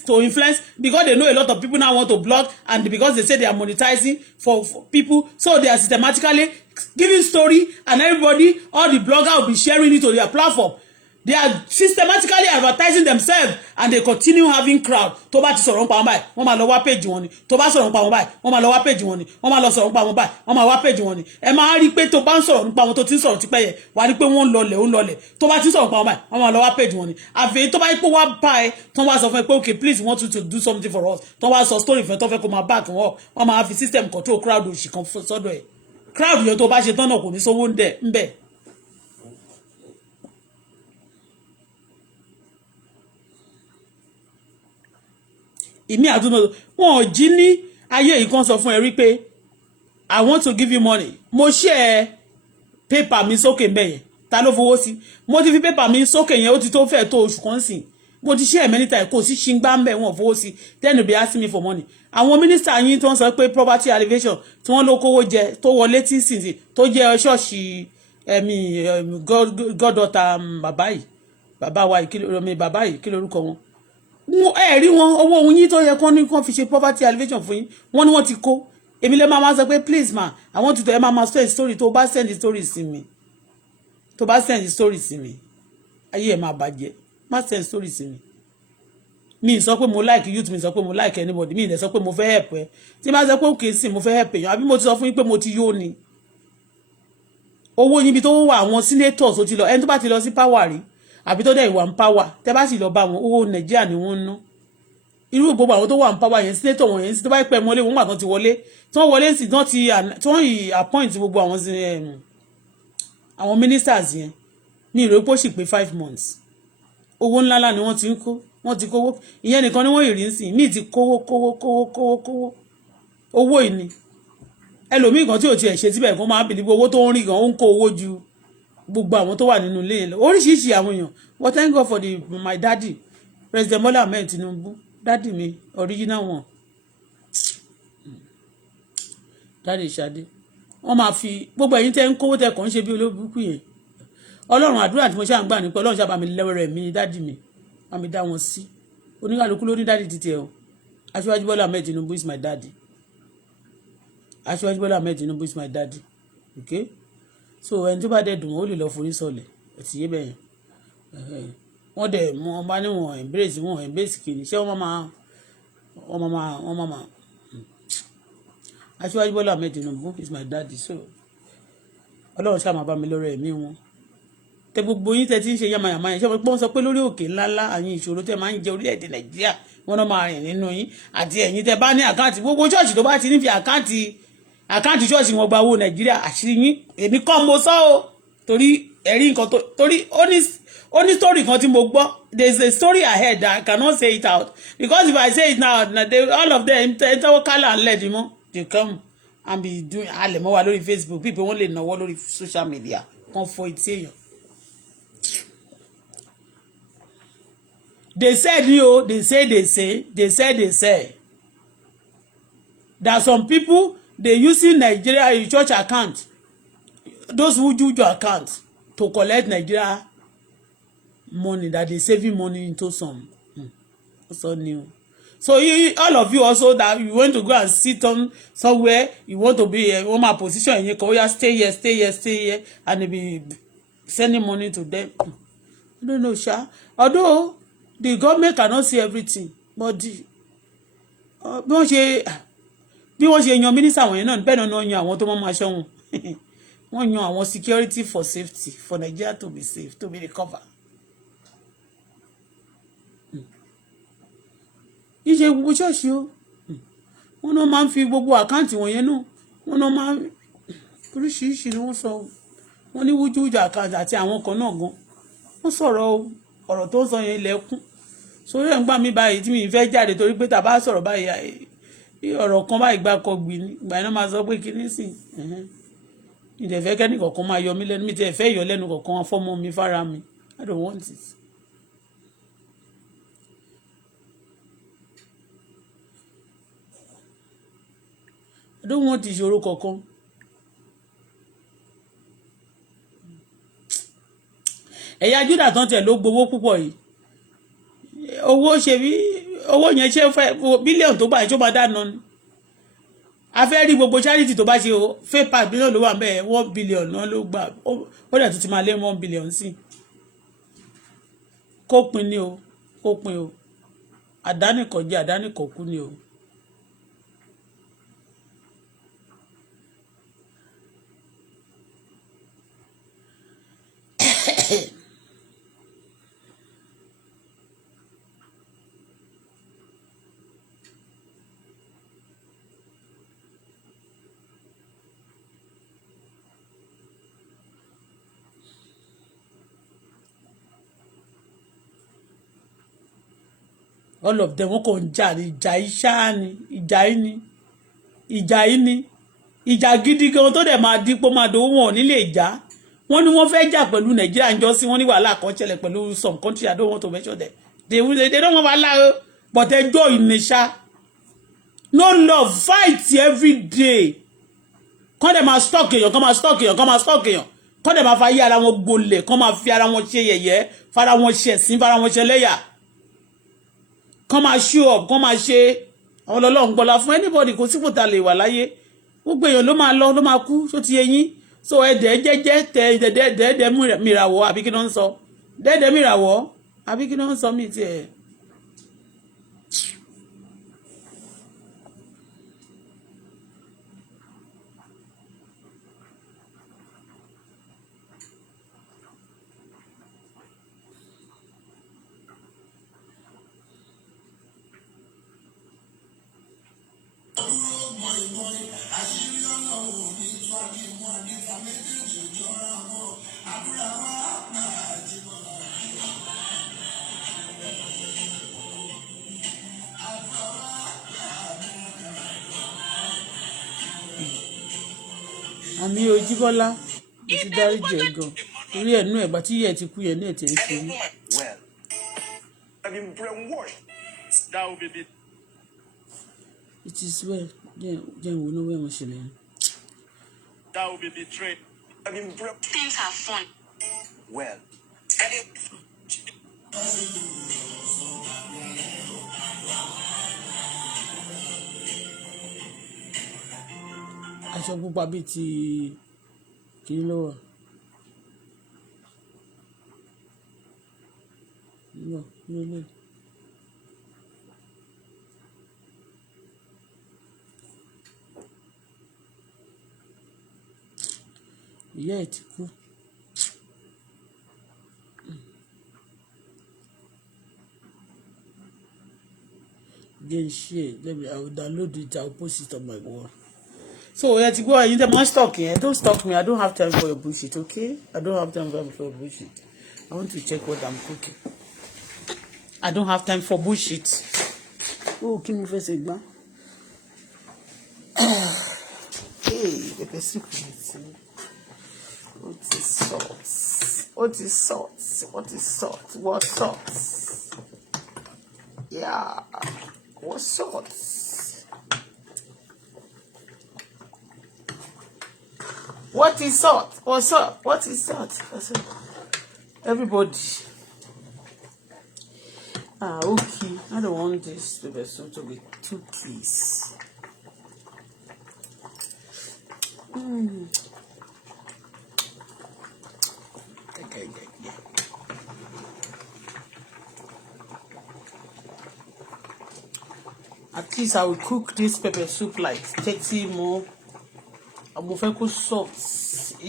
because they know a lot of people now want to blog and because they say they are monetizing for people so they are systematically giving story and everybody all the bloggers will be sharing it to their platform. They are systematically advertising themselves and they continue having crowd. Tó bá ti sọ̀rọ̀ nípa wọn báyìí, wọ́n máa lọ wá page wọn ni. Tó bá sọ̀rọ̀ nípa wọn báyìí, wọ́n máa lọ wá page wọn ni. Wọ́n máa lọ sọ̀rọ̀ nípa wọn báyìí, wọ́n máa wá page wọn ni. Ẹ máa rí pé tó bá ń sọ̀rọ̀ nípa wọn tó ti ń sọ̀rọ̀ tipẹ́ yẹn, wà á rí pé wọ́n ń lọlẹ̀. Tó bá ti sọ̀rọ̀ nípa wọn báyìí, wọ́n máa lọ wá page wọn ni. Àfi tó bá yí pé wá bá ẹ, tó wá sọ fún ẹ pé okay please we want you to do something for us. Tó wá sọ story fún ẹ tó fẹ́ kó máa back wọn up. Wọ́n máa fi system control crowd òṣì kan sọ́dọ̀ ẹ̀. Crowd yẹn tó bá ṣe tán náà kò ní sówó ń bẹ̀. Ìmí àdúnà wọn ò jí ní ayé yìí kan sọ fún ẹ rí pé I want to give you money mo share paper mi sókè ńbẹ̀ ta ló fowó sí mo ti fi paper mi sókè yẹn ó ti tó fẹ́ tó oṣù kan sìn mo ti share many times kò sí ṣingba ńbẹ̀ wọn fowó sí then they be asking me for money àwọn minister yín tó ń sọ pé property elevation tí wọ́n ló kówó jẹ tó wọlé tí sìn tó jẹ́ ṣọ́ọ̀ṣì goddaughter bàbá wa bàbá yìí kí lórúkọ wọn ẹ rí wọn owó ohun yín tó yẹ kán ní kán fi ṣe poverty elevation fún yín wọ́n ní wọ́n ti kó èmi lè máa sọ pé please ma I want you to máa send story tó bá send story sí mi ayé ẹ máa bàjẹ́ má send story sí mi sọ pé mo like youth mi sọ pé mo like anybody mi sọ pé mo fẹ́ help ẹ tí bá sọ pé òkè sí mo fẹ́ help èèyàn àbí mo ti sọ fún yín pé mo ti yó ni owó yín bí tó wà àwọn senators ó ti lọ ẹni tó bá ti lọ sí power rí àbí tó dẹ̀ ìwà ń power tẹ́ bá sì lọ bá wọn owó Nàìjíríà ni wọ́n ń ná irú gbogbo àwọn tó wà ń power yẹn senator wọn yẹn tó bá pẹ́ mọ́lé wọn gbà tán ti wọlé tí wọ́n wọlé sí tán ti appoint gbogbo àwọn ministers yẹn ní ìrò pé ó sì pé 5 months owó ńláńlá ni wọ́n ti ń kó wọ́n ti kówó ìyẹn nìkan ni wọ́n ìrìn sí míì ti kówó owó ìní ẹlòmíì kan tí ò tiẹ̀ ṣe síbẹ̀ kó máa bìlí owó tó ń rí gan ó ń kó owó ju gbogbo àwọn tó wà nínú ilé yẹn lọ oríṣiríṣi àwọn èèyàn well thank God for my daddy President Bola Ahmed Tinubu daddy mi original one daddy Ṣadé wọ́n máa fi gbogbo ẹ̀yin tẹ́ ń kówó tẹ́ kàn ń ṣe bí olóbùkù yẹn ọlọ́run àdúrà tí mo ṣáà ń gbà ní pé ọlọ́run ṣàbà mi lẹ́wọ̀rẹ̀ mi daddy mi wọ́n mi dá wọn sí oníkàlùkù ló ní daddy títí ẹ̀ o Aṣíwájú Bola Ahmed Tinubu is my daddy Aṣíwájú Bola Ahmed Tinubu is my daddy okay so ẹni tó bá dẹ̀ dùn ó lè lọ forí sọlẹ̀ ẹ̀tì yé bẹ́yẹn wọ́n dẹ̀ wọ́n bá ní wọn embrace kìíní ṣé wọ́n máa Aṣíwájú Bọ́lá Ahmed Tinubu is my daddy so ọlọ́run ṣáà máa bá mi lọ́rọ̀ ẹ̀mí wọn tẹ gbogbo yín tẹ ti ń ṣe yamayama yẹn ṣé wọ́n sọ pé lórí òkè ńláńlá àyìn ìṣòro tẹ máa ń jẹ orílẹ̀-èdè Nàìjíríà wọn náà máa rìn nínú yín àti ẹ̀yin tẹ bá ní àkáǹtì gbogbo ṣọ́ọ̀ṣì tó bá ti ní fi àkáǹtì ṣọ́ọ̀ṣì wọn gba owó Nàìjíríà àṣírí yín èmi kọ́ mo sọ o torí ẹ̀rí nǹkan torí ó ní story kan tí mo gbọ́ there is a story ahead that I cannot say it out because if I say it now all of them tẹ́wọ́ kálá and let them they come and be doing alẹ́ mọ́ wa lórí Facebook people wọ́n lè náwó lórí social media kan fọ etí èèyàn. They said they say that some people they using Nigeria church account those who do your account to collect Nigeria money that they saving money into some so new. So all of you also that you want to go and sit on somewhere you want to be a woman position and you can stay here and they be sending money to them. I don't know sha although the government cannot see everything but bí wọ́n ṣe yan minister wọ̀nyẹn náà bẹ́ẹ̀ náà yan àwọn tó máa ṣọ́ wọn wọ́n yan àwọn security for safety for Nigeria to be safe to be recover. Iṣẹ́ gbogbo ṣọ́ọ̀ṣì o wọ́n náà máa ń fi gbogbo àkáǹtì wọ̀nyẹn náà wọ́n náà máa ń oríṣiríṣi ni wọ́n sọ wọ́n ní wújúwújú àkáǹtì àti àwọn kan náà gan wọ́n sọ̀rọ̀ ọ̀rọ̀ tó ń sọ yẹn lẹ́kún sórí ẹ̀ ń gbà mí báyìí tí mi fẹ́ jáde torí pé tàbá sọ̀rọ̀ báyìí ọ̀rọ̀ kan báyìí gbà kọ gbì ní ìgbà iná máa sọ pé kíní sí ìdẹ̀fẹ́ kẹ́ni kọ̀ọ̀kan máa yọ mí lẹ́nu mi tẹ̀ fẹ́ yọ lẹ́nu kọ̀ọ̀kan fọ́mọ mi fára mi I don't want it. I don't want ìṣòro kankan. Ẹ̀yà Júdà tán tẹ̀ ló gbowó púpọ̀ yìí owó ṣe bí owó yẹn ṣe fẹ́ bílíọ̀nù tó gbà ṣó máa dáná ni a fẹ́ rí gbogbo charity tó bá ṣe o fẹ́pà bílíọ̀nù ló wà bẹ́ẹ̀ 1 billion náà ló gbà ó dẹ̀ tún ti máa lé 1 billion sí kó pin ni o kó pin o àdánìkọ̀ jẹ́ àdánìkọ̀ kú ni o. All of them wọ́n kò ń jà ní ìjà iṣá ni ìjà yìí ni ìjà gidi gan tó dẹ̀ máa dípò máa dòwó wọn ò nílé ìjà wọ́n ní wọ́n fẹ́ jà pẹ̀lú Nàìjíríà ń jọ sí wọ́n ní wàhálà kan ṣẹlẹ̀ pẹ̀lú some country I don't want to mention them they don't want wàhálà but ẹjọ́ ìnìṣà no love fight every day kọ́ dẹ̀ máa stock èèyàn kọ́ máa stock èèyàn kọ́ máa stock èèyàn kọ́ dẹ̀ máa fa yí ara wọn gbolẹ̀ kọ́ máa fi ara wọn ṣe yẹ̀yẹ́ fara wọn ṣe ẹ̀sìn fara wọn ṣe lẹ́yà kọ́ máa show up kọ́ máa ṣe àwọn ọlọ́run gbọ́lá fún anybody kò sípò ta lè wà láyé gbogbo èèyàn ló máa lọ ló máa kú ṣó ti eyín so ẹ̀dẹ̀ jẹ́jẹ́ tẹ ẹ̀dẹ̀ mìràwọ̀ àbí kí ló ń sọ dẹ́ẹ̀dẹ̀ mìràwọ̀ àbí kí ló ń sọ mí tiẹ̀. Àmì Òjíbọ́lá ti dárí jẹ gan torí ẹnu ẹ̀gbà tí yẹ ti kú yẹn ní ètò ìṣe ní. It is well jẹ́ ìwò ní wẹ́ẹ̀ mo ṣe lẹ́yìn. Things are fun. Well. Aṣọ pupa bíi ti kìí ló wà. No, no. Ìyá ẹ̀ ti kú. Again, share. I will download it. I will post it on my wall. So you have to go and you don't stalk here. Don't stalk me. I don't have time for your bullshit, okay? I don't have time for your bullshit. I want to check what I'm cooking. I don't have time for bullshit. Oh, give me first egg, man. Hey, pepper soup. What is salt? What is salt? What is salt? What salt? Yeah. What salt? What is salt? What's up? What is salt? Everybody. Okay. I don't want this pepper soup to be too please. Okay. At least I will cook this pepper soup like 30 more mo fẹ́ kó soft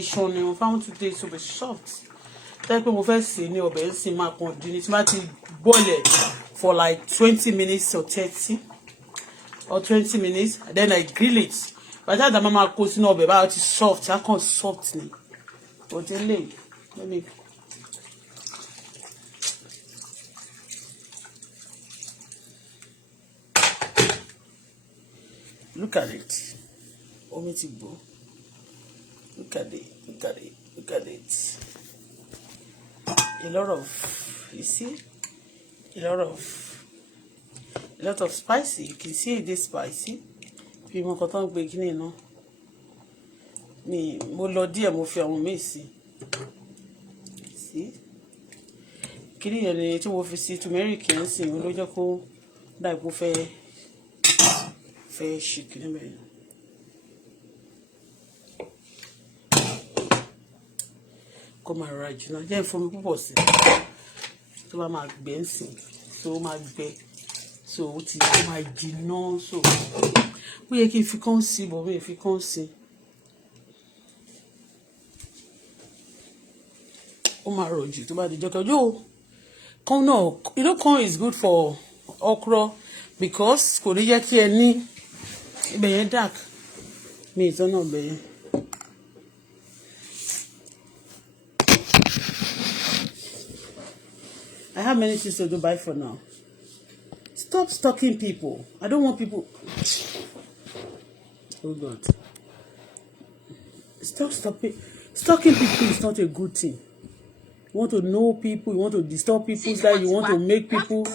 iṣan ni mo found today to be soft tẹ́ pé mo fẹ́ sè ní ọbẹ̀ ń sìn máa kàn dín ní tí máa ti boil it for like 20 minutes or 30 or 20 minutes then I grill it by the time máa kó sínú ọbẹ̀ báyọ̀ ti soft á kàn soft ni òtí lè maybe. Look at it. Omi ti gbó. Look at it. Look at it. Look at it. A lot of, you see, a lot of spicy. You can see it is spicy. Bí mo kàn tán gbé kíní náà. Mo lọ díẹ̀ mo fi àwọn míì sí. See? Kíní yẹn ni tí mo fi sí turmeric yẹn sì ló jẹ́ kó dà ipò fẹ́ ṣe kíní bẹ́ẹ̀. Kó máa ra jùlọ jẹ́ ìfomi púpọ̀ sí tó bá máa gbẹ ń sìn so ó máa gbẹ so ó máa jiná so ó yẹ kí n fi kán sí bọ̀ mi fi kán sí ó máa rọ̀ jù tó bá di jọ́kẹ́ ojú kan náà you know corn is good for okra because kò ní jẹ́ kí ẹ ní ibẹ̀ yẹn dark mi ìtọ́nà ibẹ̀ yẹn. I have many things to do by for now. Stop stalking people. I don't want people. Oh God. Stop stalking. Stalking people is not a good thing. You want to know people. You want to disturb people's life. You want to make people.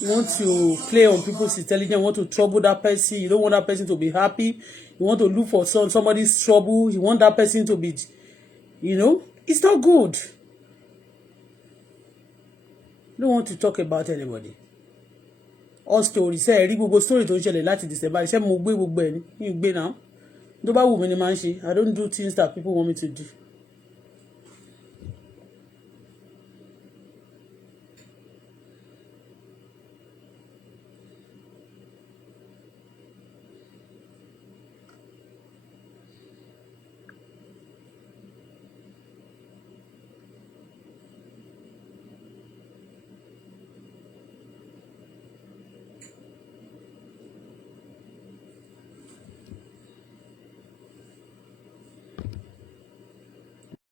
You want to play on people's intelligence. You want to trouble that person. You don't want that person to be happy. You want to look for somebody's trouble. You want that person to be, it's not good. You don't want to talk about anybody. All stories. Say, rí gbogbo story tó ń ṣẹlẹ̀ láti December. Ṣé mo gbé gbogbo ẹ̀ ní gbé náà. Tó bá wù mí ni máa ń ṣe. I don't do things that people want me to do.